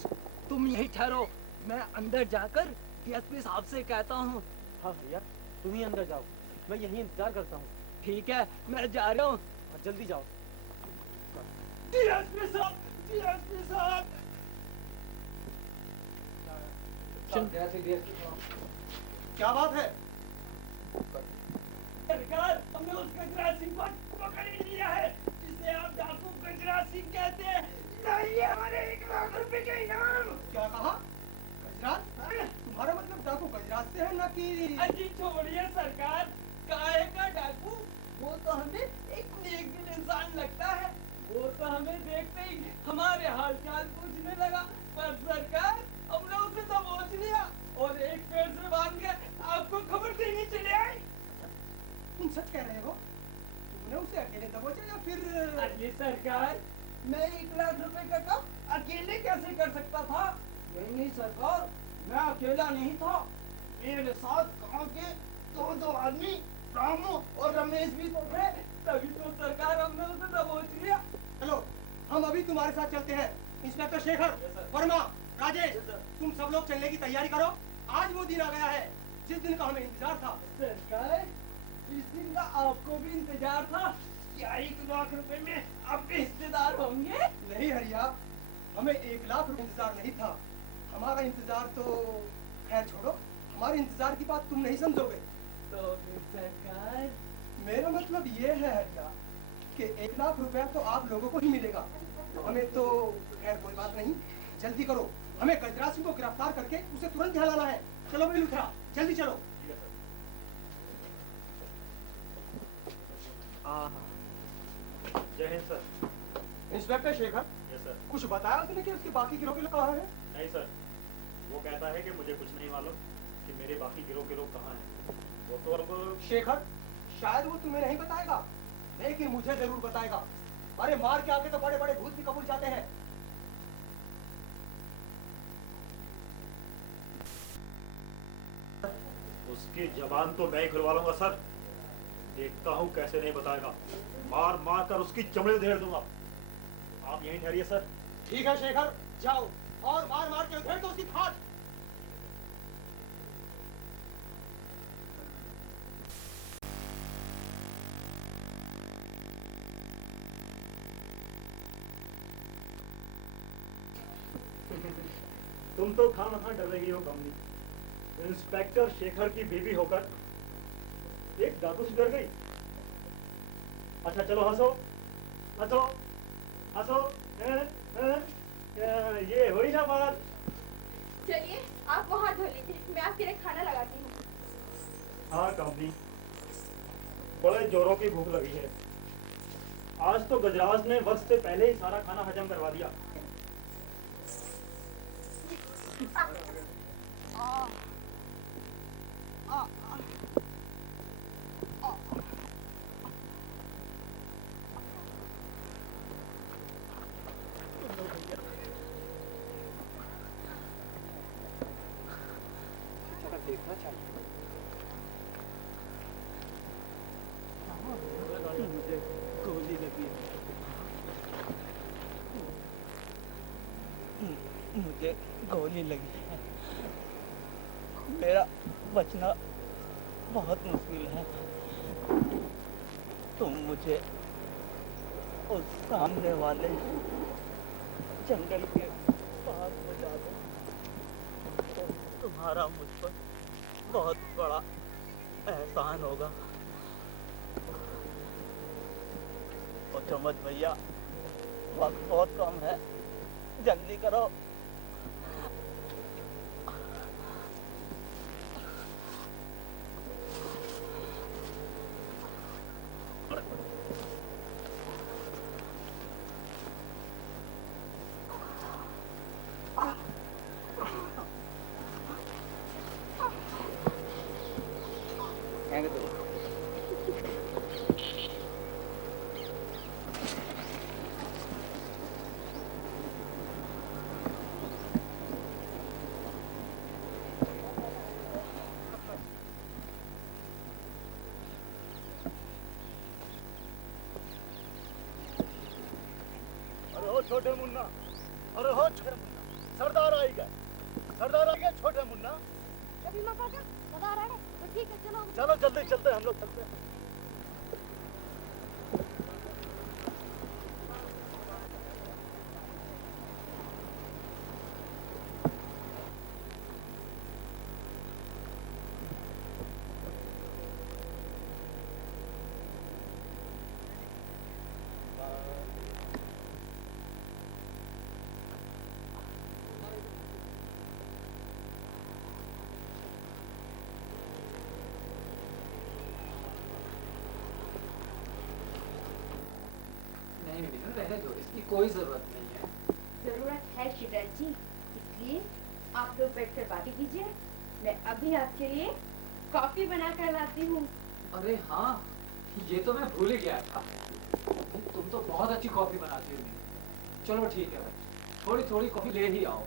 तुम यही ठहरो, मैं अंदर जाकर डीएसपी साहब से कहता हूँ। हाँ भैया, तुम ही अंदर जाओ, मैं यहीं इंतजार करता हूँ। ठीक है, मैं जा रहा हूँ। जल्दी जाओ। डीएसपी साहब, डीएसपी साहब। क्या बात है? सरकार, हमने उस गजराज सिंह को पकड़ ही लिया है, जिसे आप डाकू गजराज सिंह कहते हैं। नहीं, हमारे 1 लाख रुपए के इनाम। क्या कहा? गजराज? तुम्हारा मतलब डाकू गजराज से है ना कि? अजी छोड़िए सरकार, काहे का डाकू? वो तो हमें एक नेक दिल इंसान लगता है। वो तो हमें देखते ही हमारे हालचाल पूछने लगा, पर सरकार हमने उसे दबोच लिया और एक पेड़ से बांध के आपको खबर देनी चले आए। तुम सच कह रहे हो? तुमने उसे अकेले दबोचा या फिर? अरे सरकार, मैं 1 लाख रुपए का काम अकेले कैसे कर सकता था? नहीं सरकार, मैं अकेला नहीं था, मेरे साथ गांव के 2 आदमी, रामू और रमेश भी तो थे, तभी तो सरकार हमने उसे दबोच लिया। चलो, हम अभी तुम्हारे साथ चलते हैं। इंस्पेक्टर शेखर, वर्मा, राजेश, तुम सब लोग चलने की तैयारी करो। आज वो दिन आ गया है जिस दिन का हमें इंतजार था। सरकार, इस दिन का आपको भी इंतजार था? क्या 1 लाख रुपए में आपके हिस्सेदार होंगे? नहीं हरिया, हमें 1 लाख रुपए इंतजार नहीं था। हमारा इंतजार तो खैर छोड़ो, हमारे इंतजार की बात तुम नहीं समझोगे। तो फिर सरकार, मेरा मतलब ये है हरिया कि 1 लाख रुपया तो आप लोगों को ही मिलेगा, हमें तो खैर कोई बात नहीं। जल्दी करो, हमें गजराज सिंह को गिरफ्तार करके उसे तुरंत यहाँ लाना है। चलो भाई लुथरा, जल्दी चलो। जय Hind sir. Inspector Shekhar, yes sir. कुछ बताया उसने कि उसके बाकी गिरोह के लोग कहाँ हैं? नहीं सर, वो कहता है कि मुझे कुछ नहीं मालूम कि मेरे बाकी गिरोह के लोग कहाँ हैं। वो तो अब शेखर, शायद वो तुम्हें नहीं बताएगा, लेकिन मुझे जरूर बताएगा। अरे मार के आके तो बड़े बड़े भूत भी कबूल जाते हैं। उसकी जबान तो मैं ही खुलवा लूंगा सर। देखता हूँ कैसे नहीं बताएगा। मार मार कर उसकी चमड़ी उधेड़ दूंगा। आप यहीं ठहरिए सर। ठीक है शेखर, जाओ और मार मार के उधेड़ दो उसकी खाट। तुम तो खामखा डर रही हो कमली। इंस्पेक्टर शेखर की बीवी होकर एक डाकू से डर गई। अच्छा चलो हंसो, हंसो, हंसो। ये हुई ना बात। चलिए आप वहाँ धो लीजिए, मैं आपके लिए खाना लगाती हूँ। हाँ कामनी, बड़े जोरों की भूख लगी है। आज तो गजराज ने वक्त से पहले ही सारा खाना हजम करवा दिया। देखना चाहिए। मुझे गोली लगी है। मुझे गोली लगी है। मेरा बचना बहुत मुश्किल है। तुम मुझे उस सामने वाले जंगल के पास पहुंचा दो तो तुम्हारा मुझ पर बहुत बड़ा एहसान होगा। और चमच भैया, वक्त बहुत कम है, जल्दी करो। छोटे मुन्ना, अरे हो छोटे मुन्ना, सरदार आई गए, छोटे मुन्ना। अभी माँ काका सरदार आ गए, तो ठीक है चलो। चलो जल्दी चलते हैं, हम लोग चलते हैं। रहने दो, इसकी कोई जरूरत नहीं है। जरूरत है शिवराज जी, इसलिए आप लोग बैठकर बातें कीजिए। मैं अभी आपके लिए कॉफी बना कर लाती हूँ। अरे हाँ, ये तो मैं भूल ही गया था। तुम तो बहुत अच्छी कॉफी बनाती हो। चलो ठीक है भाई, थोड़ी थोड़ी कॉफी ले ही आओ।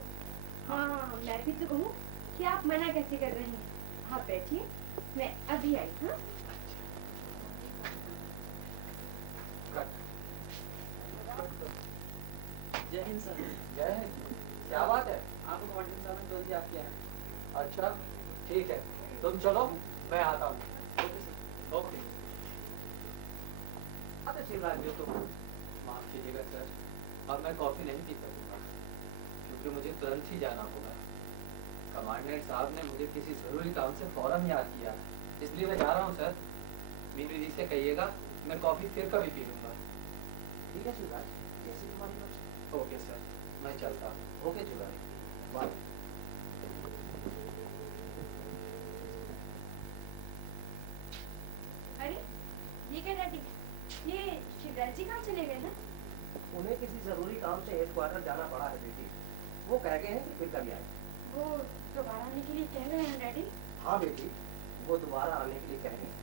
हाँ, मैं भी तो कहूँ कि आप मना कैसे कर रही हैं। आप बैठिए, मैं अभी आई। हाँ जय हिंद सर। जय हिंद। क्या बात है? आपको कमांडेंट साहब ने तुरंत याद किया है। अच्छा ठीक है, तुम चलो, मैं आता हूँ। Okay sir. ओके। अरे शिवराज जी, तुम माफ कीजिएगा सर, अब मैं कॉफी नहीं पी सकूंगा क्योंकि मुझे तुरंत ही जाना होगा। कमांडेंट साहब ने मुझे किसी जरूरी काम से फौरन याद किया, इसलिए मैं जा रहा हूँ सर। मीनू जी से कहिएगा मैं कॉफी फिर कभी पी लूंगा। ठीक है शिवराज, जैसी तुम्हारी मर्जी। ओके सर, मैं चलता हूँ। Okay Shivraj, bye. अरे ये क्या डैडी, ये शिवराज जी कहाँ चले गए हैं? उन्हें किसी जरूरी काम से हेडक्वार्टर जाना पड़ा है बेटी। वो कह गए हैं कि फिर कभी आए। वो दोबारा आने के लिए कह रहे हैं डैडी? हाँ बेटी, वो दोबारा आने के लिए कह रहे हैं।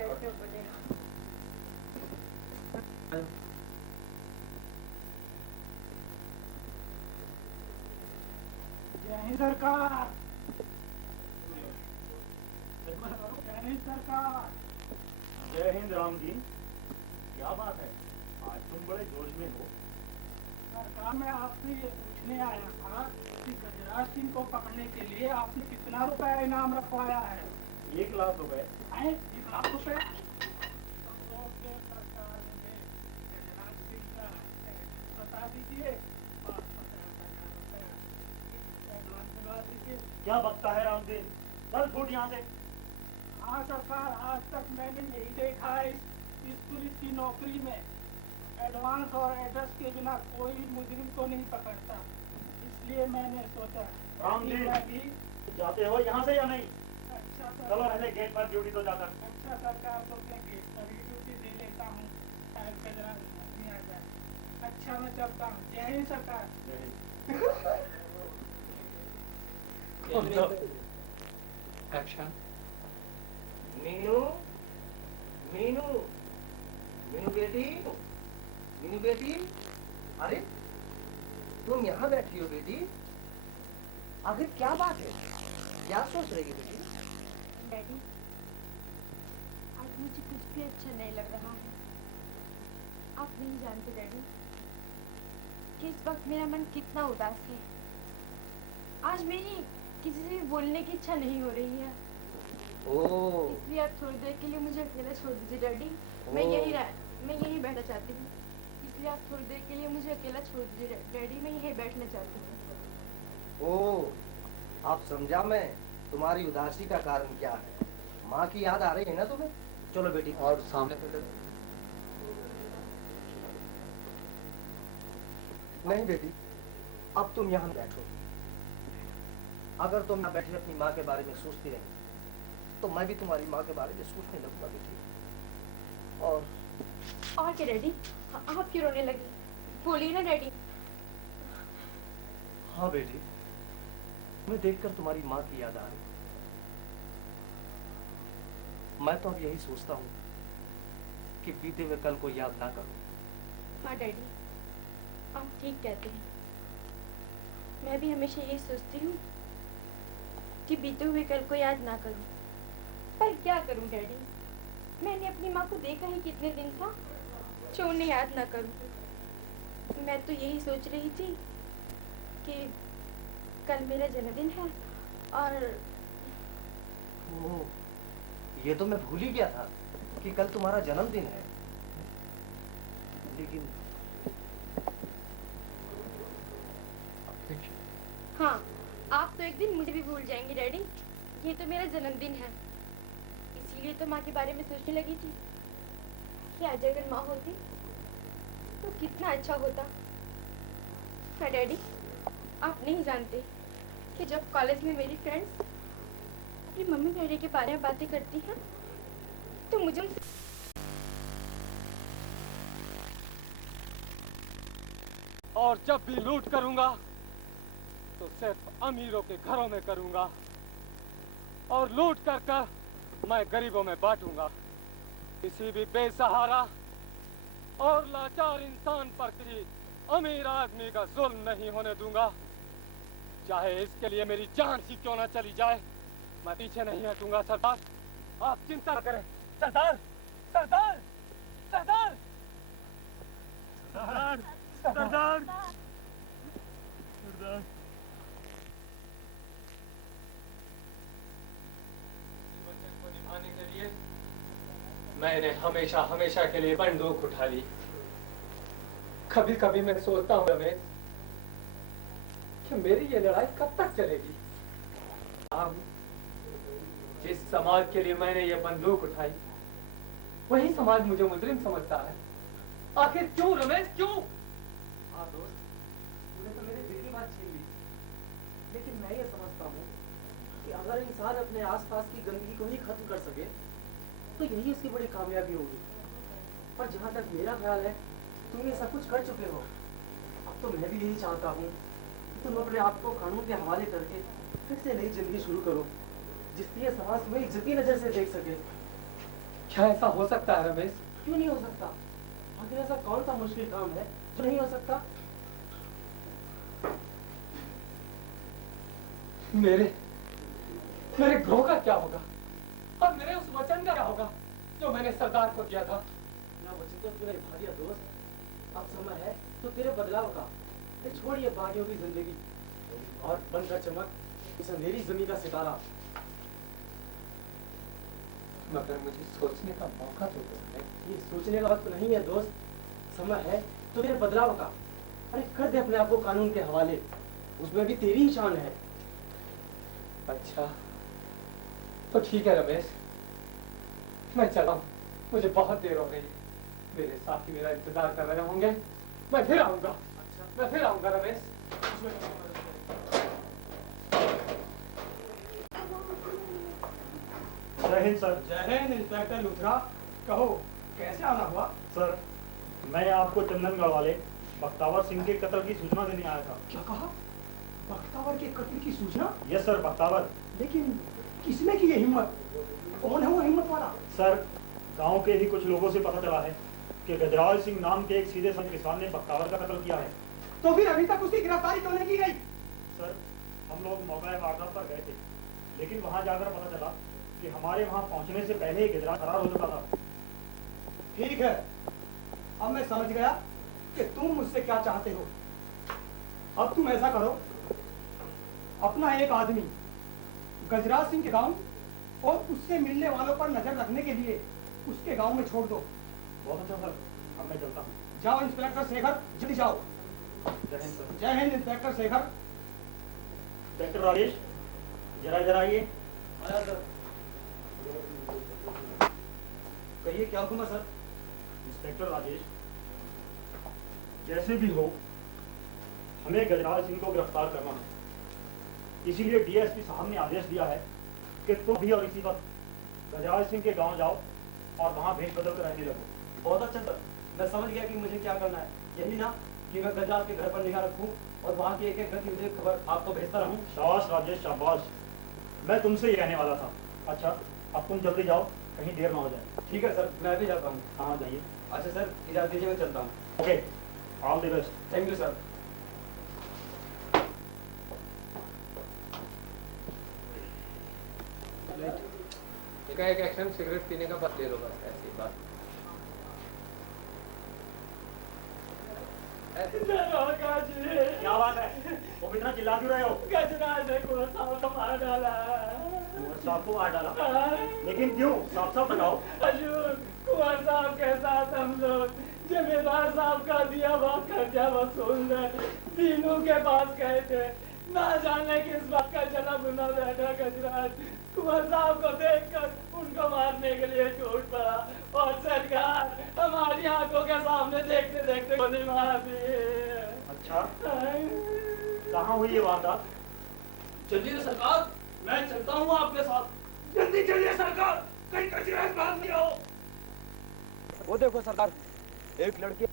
कैसे बोलेगा? जय हिंद सरकार। जय हिंद सरकार। जय हिंद राम जी। क्या बात है, आज तुम बड़े जोश में हो। सरकार, मैं आपसे ये पूछने आया था कि गजराज सिंह को पकड़ने के लिए आपने कितना रुपया इनाम रखवाया है? 1 लाख रुपए। 1 लाख रुपए? तो सरकार मुझे गजराज सिंह का एड्रेस बता दीजिए और 50,000 रुपया एडवांस दिलवा दीजिए। क्या बकता है रामदीन, चल फूट यहाँ से। हाँ सरकार, आज तक मैंने यही देखा है इस पुलिस की नौकरी में एडवांस और एड्रेस के बिना कोई मुजरिम को नहीं पकड़ता, इसलिए मैंने सोचा राम कि जी, मैं भी। जाते हो यहाँ से या नहीं? अच्छा चलो पहले गेट पर ड्यूटी तो जाकर। अच्छा सरकार, तो मैं गेट पर ही ड्यूटी दे लेता हूँ, शायद कचरा नहीं आ जाए। अच्छा मैं चलता हूँ। जय हिंद सरकार। एक्शन। मीनू, मीनू, मीनू बेटी, मीनू बेटी, अरे तुम यहाँ बैठी हो बेटी? आखिर क्या बात है? क्या सोच रही है बेटी? डैडी, आज मुझे कुछ भी अच्छा नहीं लग रहा है। आप नहीं जानते डैडी कि इस वक्त मेरा मन कितना उदास है। आज मेरी किसी से भी बोलने की इच्छा नहीं हो रही है, ओह, इसलिए आप थोड़ी देर के लिए मुझे अकेला छोड़ दीजिए डैडी। मैं यहीं बैठना चाहती हूँ, इसलिए आप थोड़ी देर के लिए मुझे अकेला छोड़ दीजिए डैडी। मैं यहीं बैठना चाहती हूँ। ओह, अब समझा मैं तुम्हारी उदासी का कारण क्या है। माँ की याद आ रही है ना तुम्हें? चलो बेटी। और सामने से नहीं बेटी, अब तुम यहाँ बैठो। अगर तुम यहाँ बैठे अपनी माँ के बारे में सोचती रही तो मैं भी तुम्हारी माँ के बारे में सोचने लगूंगा बेटी। और क्या डैडी, आप क्यों रोने लगे? बोलिए ना डैडी। हाँ बेटी, तुम्हें देखकर तुम्हारी माँ की याद आ रही। मैं तो अब यही सोचता हूँ कि बीते हुए कल को याद ना करूं। हाँ डैडी, आप ठीक कहते हैं। मैं भी हमेशा यही सोचती हूँ कि बीते हुए कल को याद ना करूं। पर क्या करूं डैडी, मैंने अपनी माँ को देखा ही कितने दिन था जो उन्हें याद ना करूं। मैं तो यही सोच रही थी कि कल मेरा जन्मदिन है और ओह, ये तो मैं भूल ही गया था कि कल तुम्हारा जन्मदिन है। लेकिन हाँ, आप तो एक दिन मुझे भी भूल जाएंगे डैडी। ये तो मेरा जन्मदिन है, इसीलिए तो माँ के बारे में सोचने लगी थी कि आज अगर माँ होती तो कितना अच्छा होता। हाँ डैडी, आप नहीं जानते कि जब कॉलेज में मेरी फ्रेंड्स अपनी मम्मी डैडी के बारे में बातें करती हैं तो मुझे और जब भी लूट करूंगा तो सिर्फ अमीरों के घरों में करूंगा और लूट कर मैं गरीबों में बांटूंगा। किसी भी बेसहारा और लाचार इंसान पर किसी अमीर आदमी का जुल्म नहीं होने दूंगा, चाहे इसके लिए मेरी जान ही क्यों ना चली जाए। मैं पीछे नहीं हटूंगा सरदार, आप चिंता न करें। सरदार, सरदार, सरदार, सरदार, सरदार, सरदार। को निभाने के लिए मैंने हमेशा हमेशा के लिए बंदूक उठा ली। कभी कभी मैं सोचता हूँ रमेश कि मेरी ये लड़ाई कब तक चलेगी। अब जिस समाज के लिए मैंने ये बंदूक उठाई वही समाज मुझे मुजरिम समझता है। आखिर क्यों रमेश, क्यों? हाँ दोस्त, तूने तो मेरी दिल की बात छीन ली। लेकिन मैं ये समझता हूँ कि अगर इंसान अपने आसपास की गंदगी को ही खत्म कर सके तो यही उसकी बड़ी कामयाबी होगी। पर जहाँ तक मेरा ख्याल है, तुम ये सब कुछ कर चुके हो। अब तो मैं भी यही चाहता हूँ कि तुम अपने आप को कानून के हवाले करके फिर से नई जिंदगी शुरू करो, जिससे ये समाज तुम्हें इज्जती नजर से देख सके। क्या ऐसा हो सकता है रमेश? क्यों नहीं हो सकता? आखिर ऐसा कौन सा मुश्किल काम है जो नहीं हो सकता? मेरे ग्रोह का क्या होगा? अब मेरे उस वचन का क्या होगा जो मैंने सरदार को दिया था? ना वचन तो तूने निभा दिया दोस्त। अब समय है तो तेरे बदलाव का। छोड़ ये बागियों की जिंदगी और बनकर चमक इस अंधेरी जमीन का सितारा। मगर मुझे सोचने का मौका तो दो। ये सोचने का वक्त नहीं है दोस्त, समय है तो तेरे बदलाव का। अरे कर दे अपने आप को कानून के हवाले, उसमें भी तेरी ही शान है। अच्छा तो ठीक है रमेश, मैं चला हूं। मुझे बहुत देर हो गई। मेरे साथी मेरा इंतजार कर रहे होंगे। मैं फिर आऊंगा। मैं फिर आऊंगा रमेश। जय हिंद सर। जय हिंद इंस्पेक्टर लुथरा। कहो कैसे आना हुआ? सर मैं आपको चंदनगढ़ वाले बख्तावर सिंह के कत्ल की सूचना देने आया था। क्या कहा? बख्तावर के कत्ल की सूचना? Yes sir, Bakhtawar. लेकिन किसने की ये हिम्मत? कौन है वो हिम्मत वाला? सर गांव के ही कुछ लोगों से पता चला है कि गजराज सिंह नाम के एक सीधे साधे किसान ने बख्तावर का कत्ल किया है। तो फिर अभी तक उसकी गिरफ्तारी क्यों नहीं की गई? सर हम लोग मौका वारदात पर गए थे, लेकिन वहां जाकर पता चला कि हमारे वहां पहुंचने से पहले ही गजराज फरार हो चुका था। ठीक है, अब मैं समझ गया कि तुम मुझसे क्या चाहते हो। अब तुम ऐसा करो, अपना एक आदमी गजराज सिंह के गांव और उससे मिलने वालों पर नजर रखने के लिए उसके गांव में छोड़ दो। बहुत अच्छा सर, अब मैं चलता हूँ। जाओ इंस्पेक्टर शेखर, जल्दी जाओ। जय हिंद सर। जय हिंद इंस्पेक्टर शेखर। इंस्पेक्टर राजेश जरा आइए। आया सर। कहिए क्या हुक्म है सर? इंस्पेक्टर राजेश, जैसे भी हो हमें गजराज सिंह को गिरफ्तार करना है, इसीलिए डीएसपी साहब ने आदेश दिया है कि तुम भी और इसी वक्त गजराज सिंह के गांव जाओ और वहां भेष बदल कर रहने लगो। बहुत अच्छा सर, मैं समझ गया कि मुझे क्या करना है। यही ना कि मैं गजराज के घर पर निगाह रखूं और वहां की एक एक गतिविधि खबर आपको भेजता रहूं। शाबाश राजेश शाबाश, मैं तुमसे ही कहने वाला था। अच्छा अब तुम जल्दी जाओ, कहीं देर ना हो जाए। ठीक है सर, मैं भी जाता हूँ। हाँ जाइए। अच्छा सर, इजाजत दीजिए, मैं चलता हूँ। Okay, all the best. Thank you sir. एक एक्शन सिगरेट पीने का बस ले लो, बस ऐसी बात। क्या बात है, वो इतना चिल्ला क्यों रहे हो? गजराज ने कुंवर साहब को मार डाला। कुंवर साहब को मार डाला? लेकिन क्यों? साफ साफ बताओ। हजूर, कुंवर साहब के साथ हम लोग जमींदार साहब का दिया हुआ खर्चा वसूलने तीनों के पास गए थे। ना जाने किस बात का चला बुना बैठा गजराज कुंवर साहब को देखकर उनको मारने के लिए टूट पड़ा और सरकार हमारी आंखों के सामने देखते देखते गोली मार दी। अच्छा, कहाँ हुई ये वारदात? चलिए सरकार, मैं चलता हूँ आपके साथ। जल्दी चलिए सरकार, कहीं गजराज भाग नहीं हो। वो देखो सरदार, एक लड़की।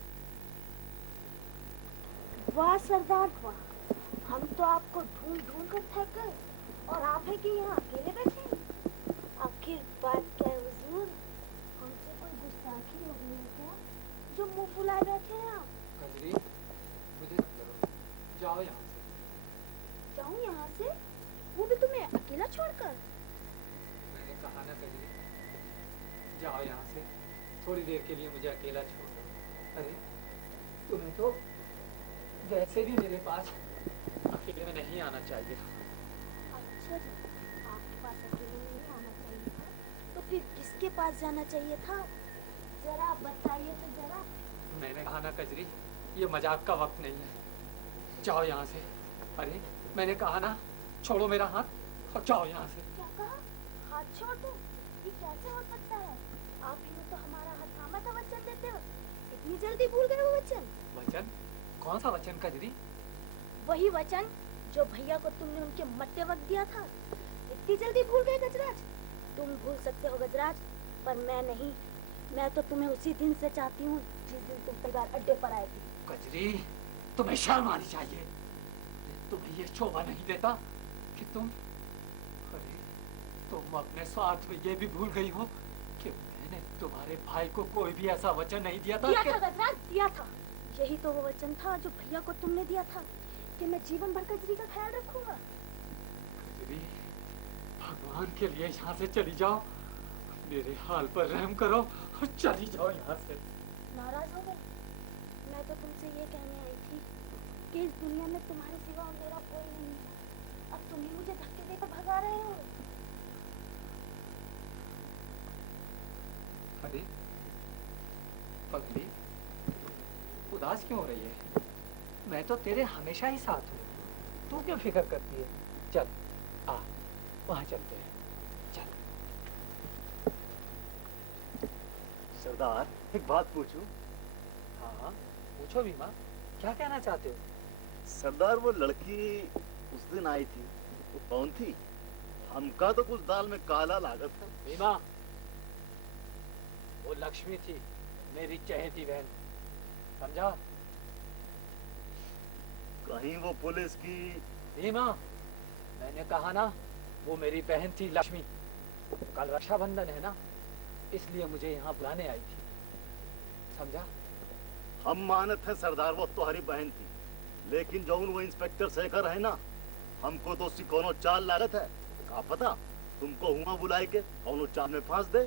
वाह सरदार वाह, हम तो आपको ढूंढ ढूंढ कर थक गए और आप है कि यहाँ अकेले बैठे। आखिर बात क्या है हुजूर? हमसे कोई गुस्ताखी हो गई है क्या जो मुंह फुलाए बैठे हैं आप? कजरी, मुझे मत करो, जाओ यहाँ से। जाऊँ यहाँ से? वो भी तुम्हें अकेला छोड़कर? मैंने कहा ना कजरी, जाओ यहाँ से, थोड़ी देर के लिए मुझे अकेला छोड़ दो। अरे तुम्हें तो वैसे भी मेरे पास अकेले में नहीं आना चाहिए था। अच्छा जी, आपके पास अकेले नहीं आना चाहिए था, तो फिर किसके पास जाना चाहिए था? जरा बताइए तो जरा। मैंने कहा ना कजरी, ये मजाक का वक्त नहीं है, जाओ यहाँ से। अरे मैंने कहा ना, छोड़ो मेरा हाथ और जाओ यहाँ से। क्या कहा? हाथ छोड़ दो? ये कैसे हो सकता है? आप ही ने तो हमारा हाथ थामा था वचन देते हो, इतनी जल्दी भूल गए वो वचन? वचन? कौन सा वचन कजरी? वही वचन जो भैया को तुमने उनके मरते वक्त दिया था। इतनी जल्दी भूल गए गजराज? तुम भूल सकते हो गजराज, पर मैं नहीं। मैं तो तुम्हें उसी दिन से चाहती हूँ जिस दिन तुम परिवार अड्डे पर आए थे। कजरी, तुम्हें शर्म आनी चाहिए। तुम्हें ये शोभा नहीं देता कि तुम, अरे तुम अपने स्वार्थ में ये भी भूल गई हो कि मैंने तुम्हारे भाई को कोई भी ऐसा वचन नहीं दिया था। दिया था गजराज, दिया था। यही तो वो वचन था जो भैया को तुमने दिया था कि मैं जीवन भर कजरी का ख्याल रखूंगा। कजरी, भगवान के लिए यहाँ से चली जाओ, मेरे हाल पर रहम करो और चली जाओ यहाँ से। नाराज हो गए? मैं तो तुमसे ये कहने आई थी कि इस दुनिया में तुम्हारे सिवा मेरा कोई नहीं है। अब तुम ही मुझे धक्के देकर भगा रहे हो। अरे पगली, उदास क्यों हो रही है? मैं तो तेरे हमेशा ही साथ हूँ, तू क्यों फिक्र करती है? चल आ, वहाँ चलते हैं, चल। सरदार, एक बात पूछूं? हाँ हाँ पूछो भीमा, क्या कहना चाहते हो? सरदार, वो लड़की उस दिन आई थी, वो कौन थी? हमका तो कुछ दाल में काला लागत है। भीमा, वो लक्ष्मी थी, मेरी चहेती बहन, समझा? कहीं वो पुलिस की? भीमा, मैंने कहा ना, वो मेरी बहन थी लक्ष्मी। कल रक्षाबंधन है ना, इसलिए मुझे यहाँ बुलाने आई थी, समझा? हम मानत है सरदार, वो तुम्हारी बहन थी, लेकिन जो वो इंस्पेक्टर शेखर है ना, हमको तो उसकी कोनो चाल लागत है। का पता तुमको हुआ बुलाए के कोनो चाल में फांस दे।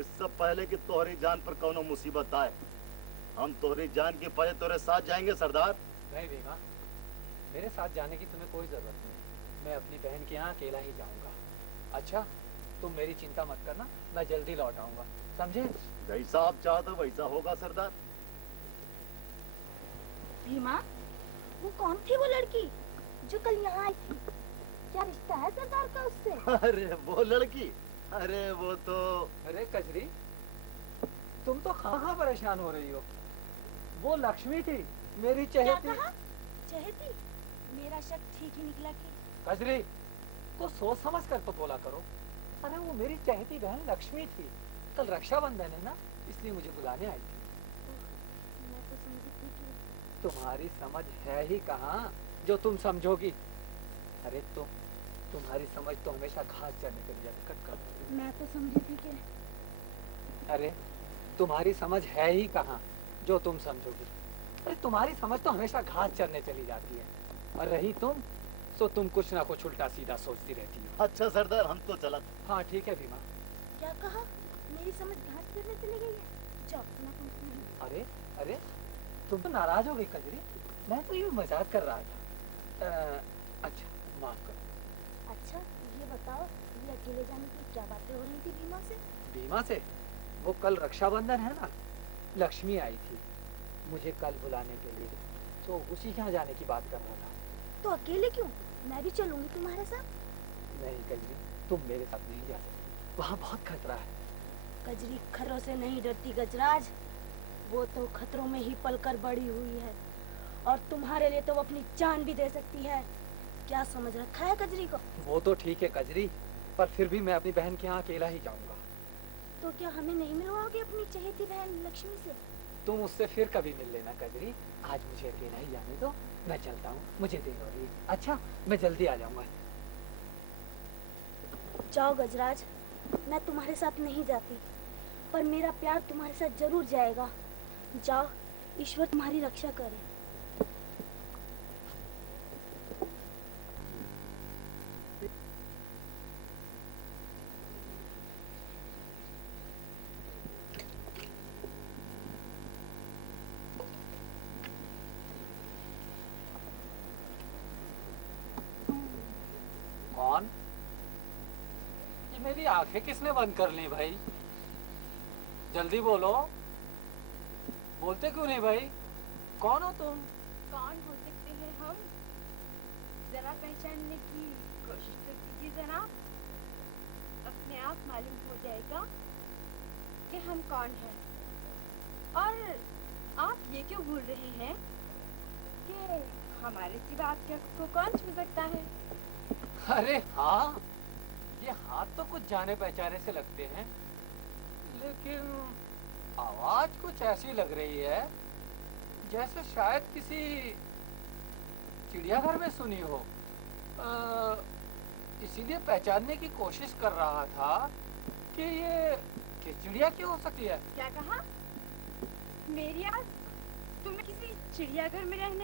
इससे पहले कि तोहरी जान पर कोनो मुसीबत आए, हम तोहरी जान के पहले तोरे साथ जाएंगे सरदार। नहीं भीमा, मेरे साथ जाने की तुम्हें कोई जरूरत नहीं, मैं अपनी बहन के यहाँ अकेला ही जाऊंगा। अच्छा, तुम मेरी चिंता मत करना, मैं जल्दी लौट आऊंगा, समझे? जैसा आप चाहते वैसा होगा सरदार। भीमा, वो कौन थी वो लड़की जो कल यहाँ आई थी? क्या रिश्ता है सरदार का उससे? अरे वो लड़की, अरे वो तो... अरे कजरी, तुम तो कहाँ परेशान हो रही हो? वो लक्ष्मी थी, मेरी चहेती। चहेती? मेरा शक ठीक ही निकला कि... कजरी, को सोच समझ कर तो बोला करो। अरे वो मेरी चहेती बहन लक्ष्मी थी, कल रक्षाबंधन है ना, इसलिए मुझे बुलाने आई थी। मैं तो समझी थी कि... तुम्हारी समझ है ही कहाँ जो तुम समझोगी। अरे तुम्हारी समझ तो हमेशा घास चरने के लिए कट कर। मैं तो समझी थी कि... अरे तुम्हारी समझ है ही कहाँ जो तुम समझोगी। अरे तुम्हारी समझ तो हमेशा घास चरने चली जाती है, और रही तुम, तो तुम कुछ ना कुछ उल्टा सीधा सोचती रहती हो। अच्छा सरदार, हम तो चला। हाँ ठीक है भीमा। क्या कहा? मेरी समझ घास चरने चली गई है? जाओ, मैं तुमसे नहीं। अरे अरे, तुम तो नाराज हो गई कजरी, मैं तो ये मजाक कर रहा था। अच्छा माफ करो। अच्छा ये बताओ, ये अकेले जाने की क्या बातें हो रही थी भीमा से? भीमा से? वो कल रक्षाबंधन है ना, लक्ष्मी आई थी मुझे कल बुलाने के लिए, तो उसी के यहाँ जाने की बात कर रहा था। तो अकेले क्यों? मैं भी चलूंगी तुम्हारे साथ। नहीं कजरी, तुम मेरे साथ नहीं जा सकती, वहाँ बहुत खतरा है। कजरी खतरों से नहीं डरती गजराज, वो तो खतरों में ही पलकर बड़ी हुई है, और तुम्हारे लिए तो वो अपनी जान भी दे सकती है। क्या समझ रखा है कजरी को? वो तो ठीक है कजरी, पर फिर भी मैं अपनी बहन के यहाँ अकेला ही जाऊंगा। तो क्या हमें नहीं मिलवाओगे अपनी चहेती बहन लक्ष्मी से? तुम उससे फिर कभी मिल लेना कजरी, आज मुझे अकेला ही जाने दो, मैं चलता हूँ, मुझे देर हो रही है। अच्छा, मैं जल्दी आ जाऊंगा। जाओ गजराज, मैं तुम्हारे साथ नहीं जाती, पर मेरा प्यार तुम्हारे साथ जरूर जाएगा। जाओ, ईश्वर तुम्हारी रक्षा करे। कौन? ये मेरी आंखें किसने बंद कर ली भाई? जल्दी बोलो, बोलते क्यों नहीं भाई? कौन हो तुम? कौन हो सकते हैं हम? जरा पहचानने की कोशिश तो कीजिए जनाब, अपने आप मालूम हो जाएगा कि हम कौन हैं। और आप ये क्यों भूल रहे हैं कि हमारे सिवा आपके को कौन छू सकता है? अरे हाँ, ये हाथ तो कुछ जाने पहचाने से लगते हैं, लेकिन आवाज कुछ ऐसी लग रही है जैसे शायद किसी चिड़ियाघर में सुनी हो। इसीलिए पहचानने की कोशिश कर रहा था कि ये चिड़िया क्यों हो सकती है। क्या कहा? मेरी आवाज तुम्हें किसी चिड़ियाघर में रहने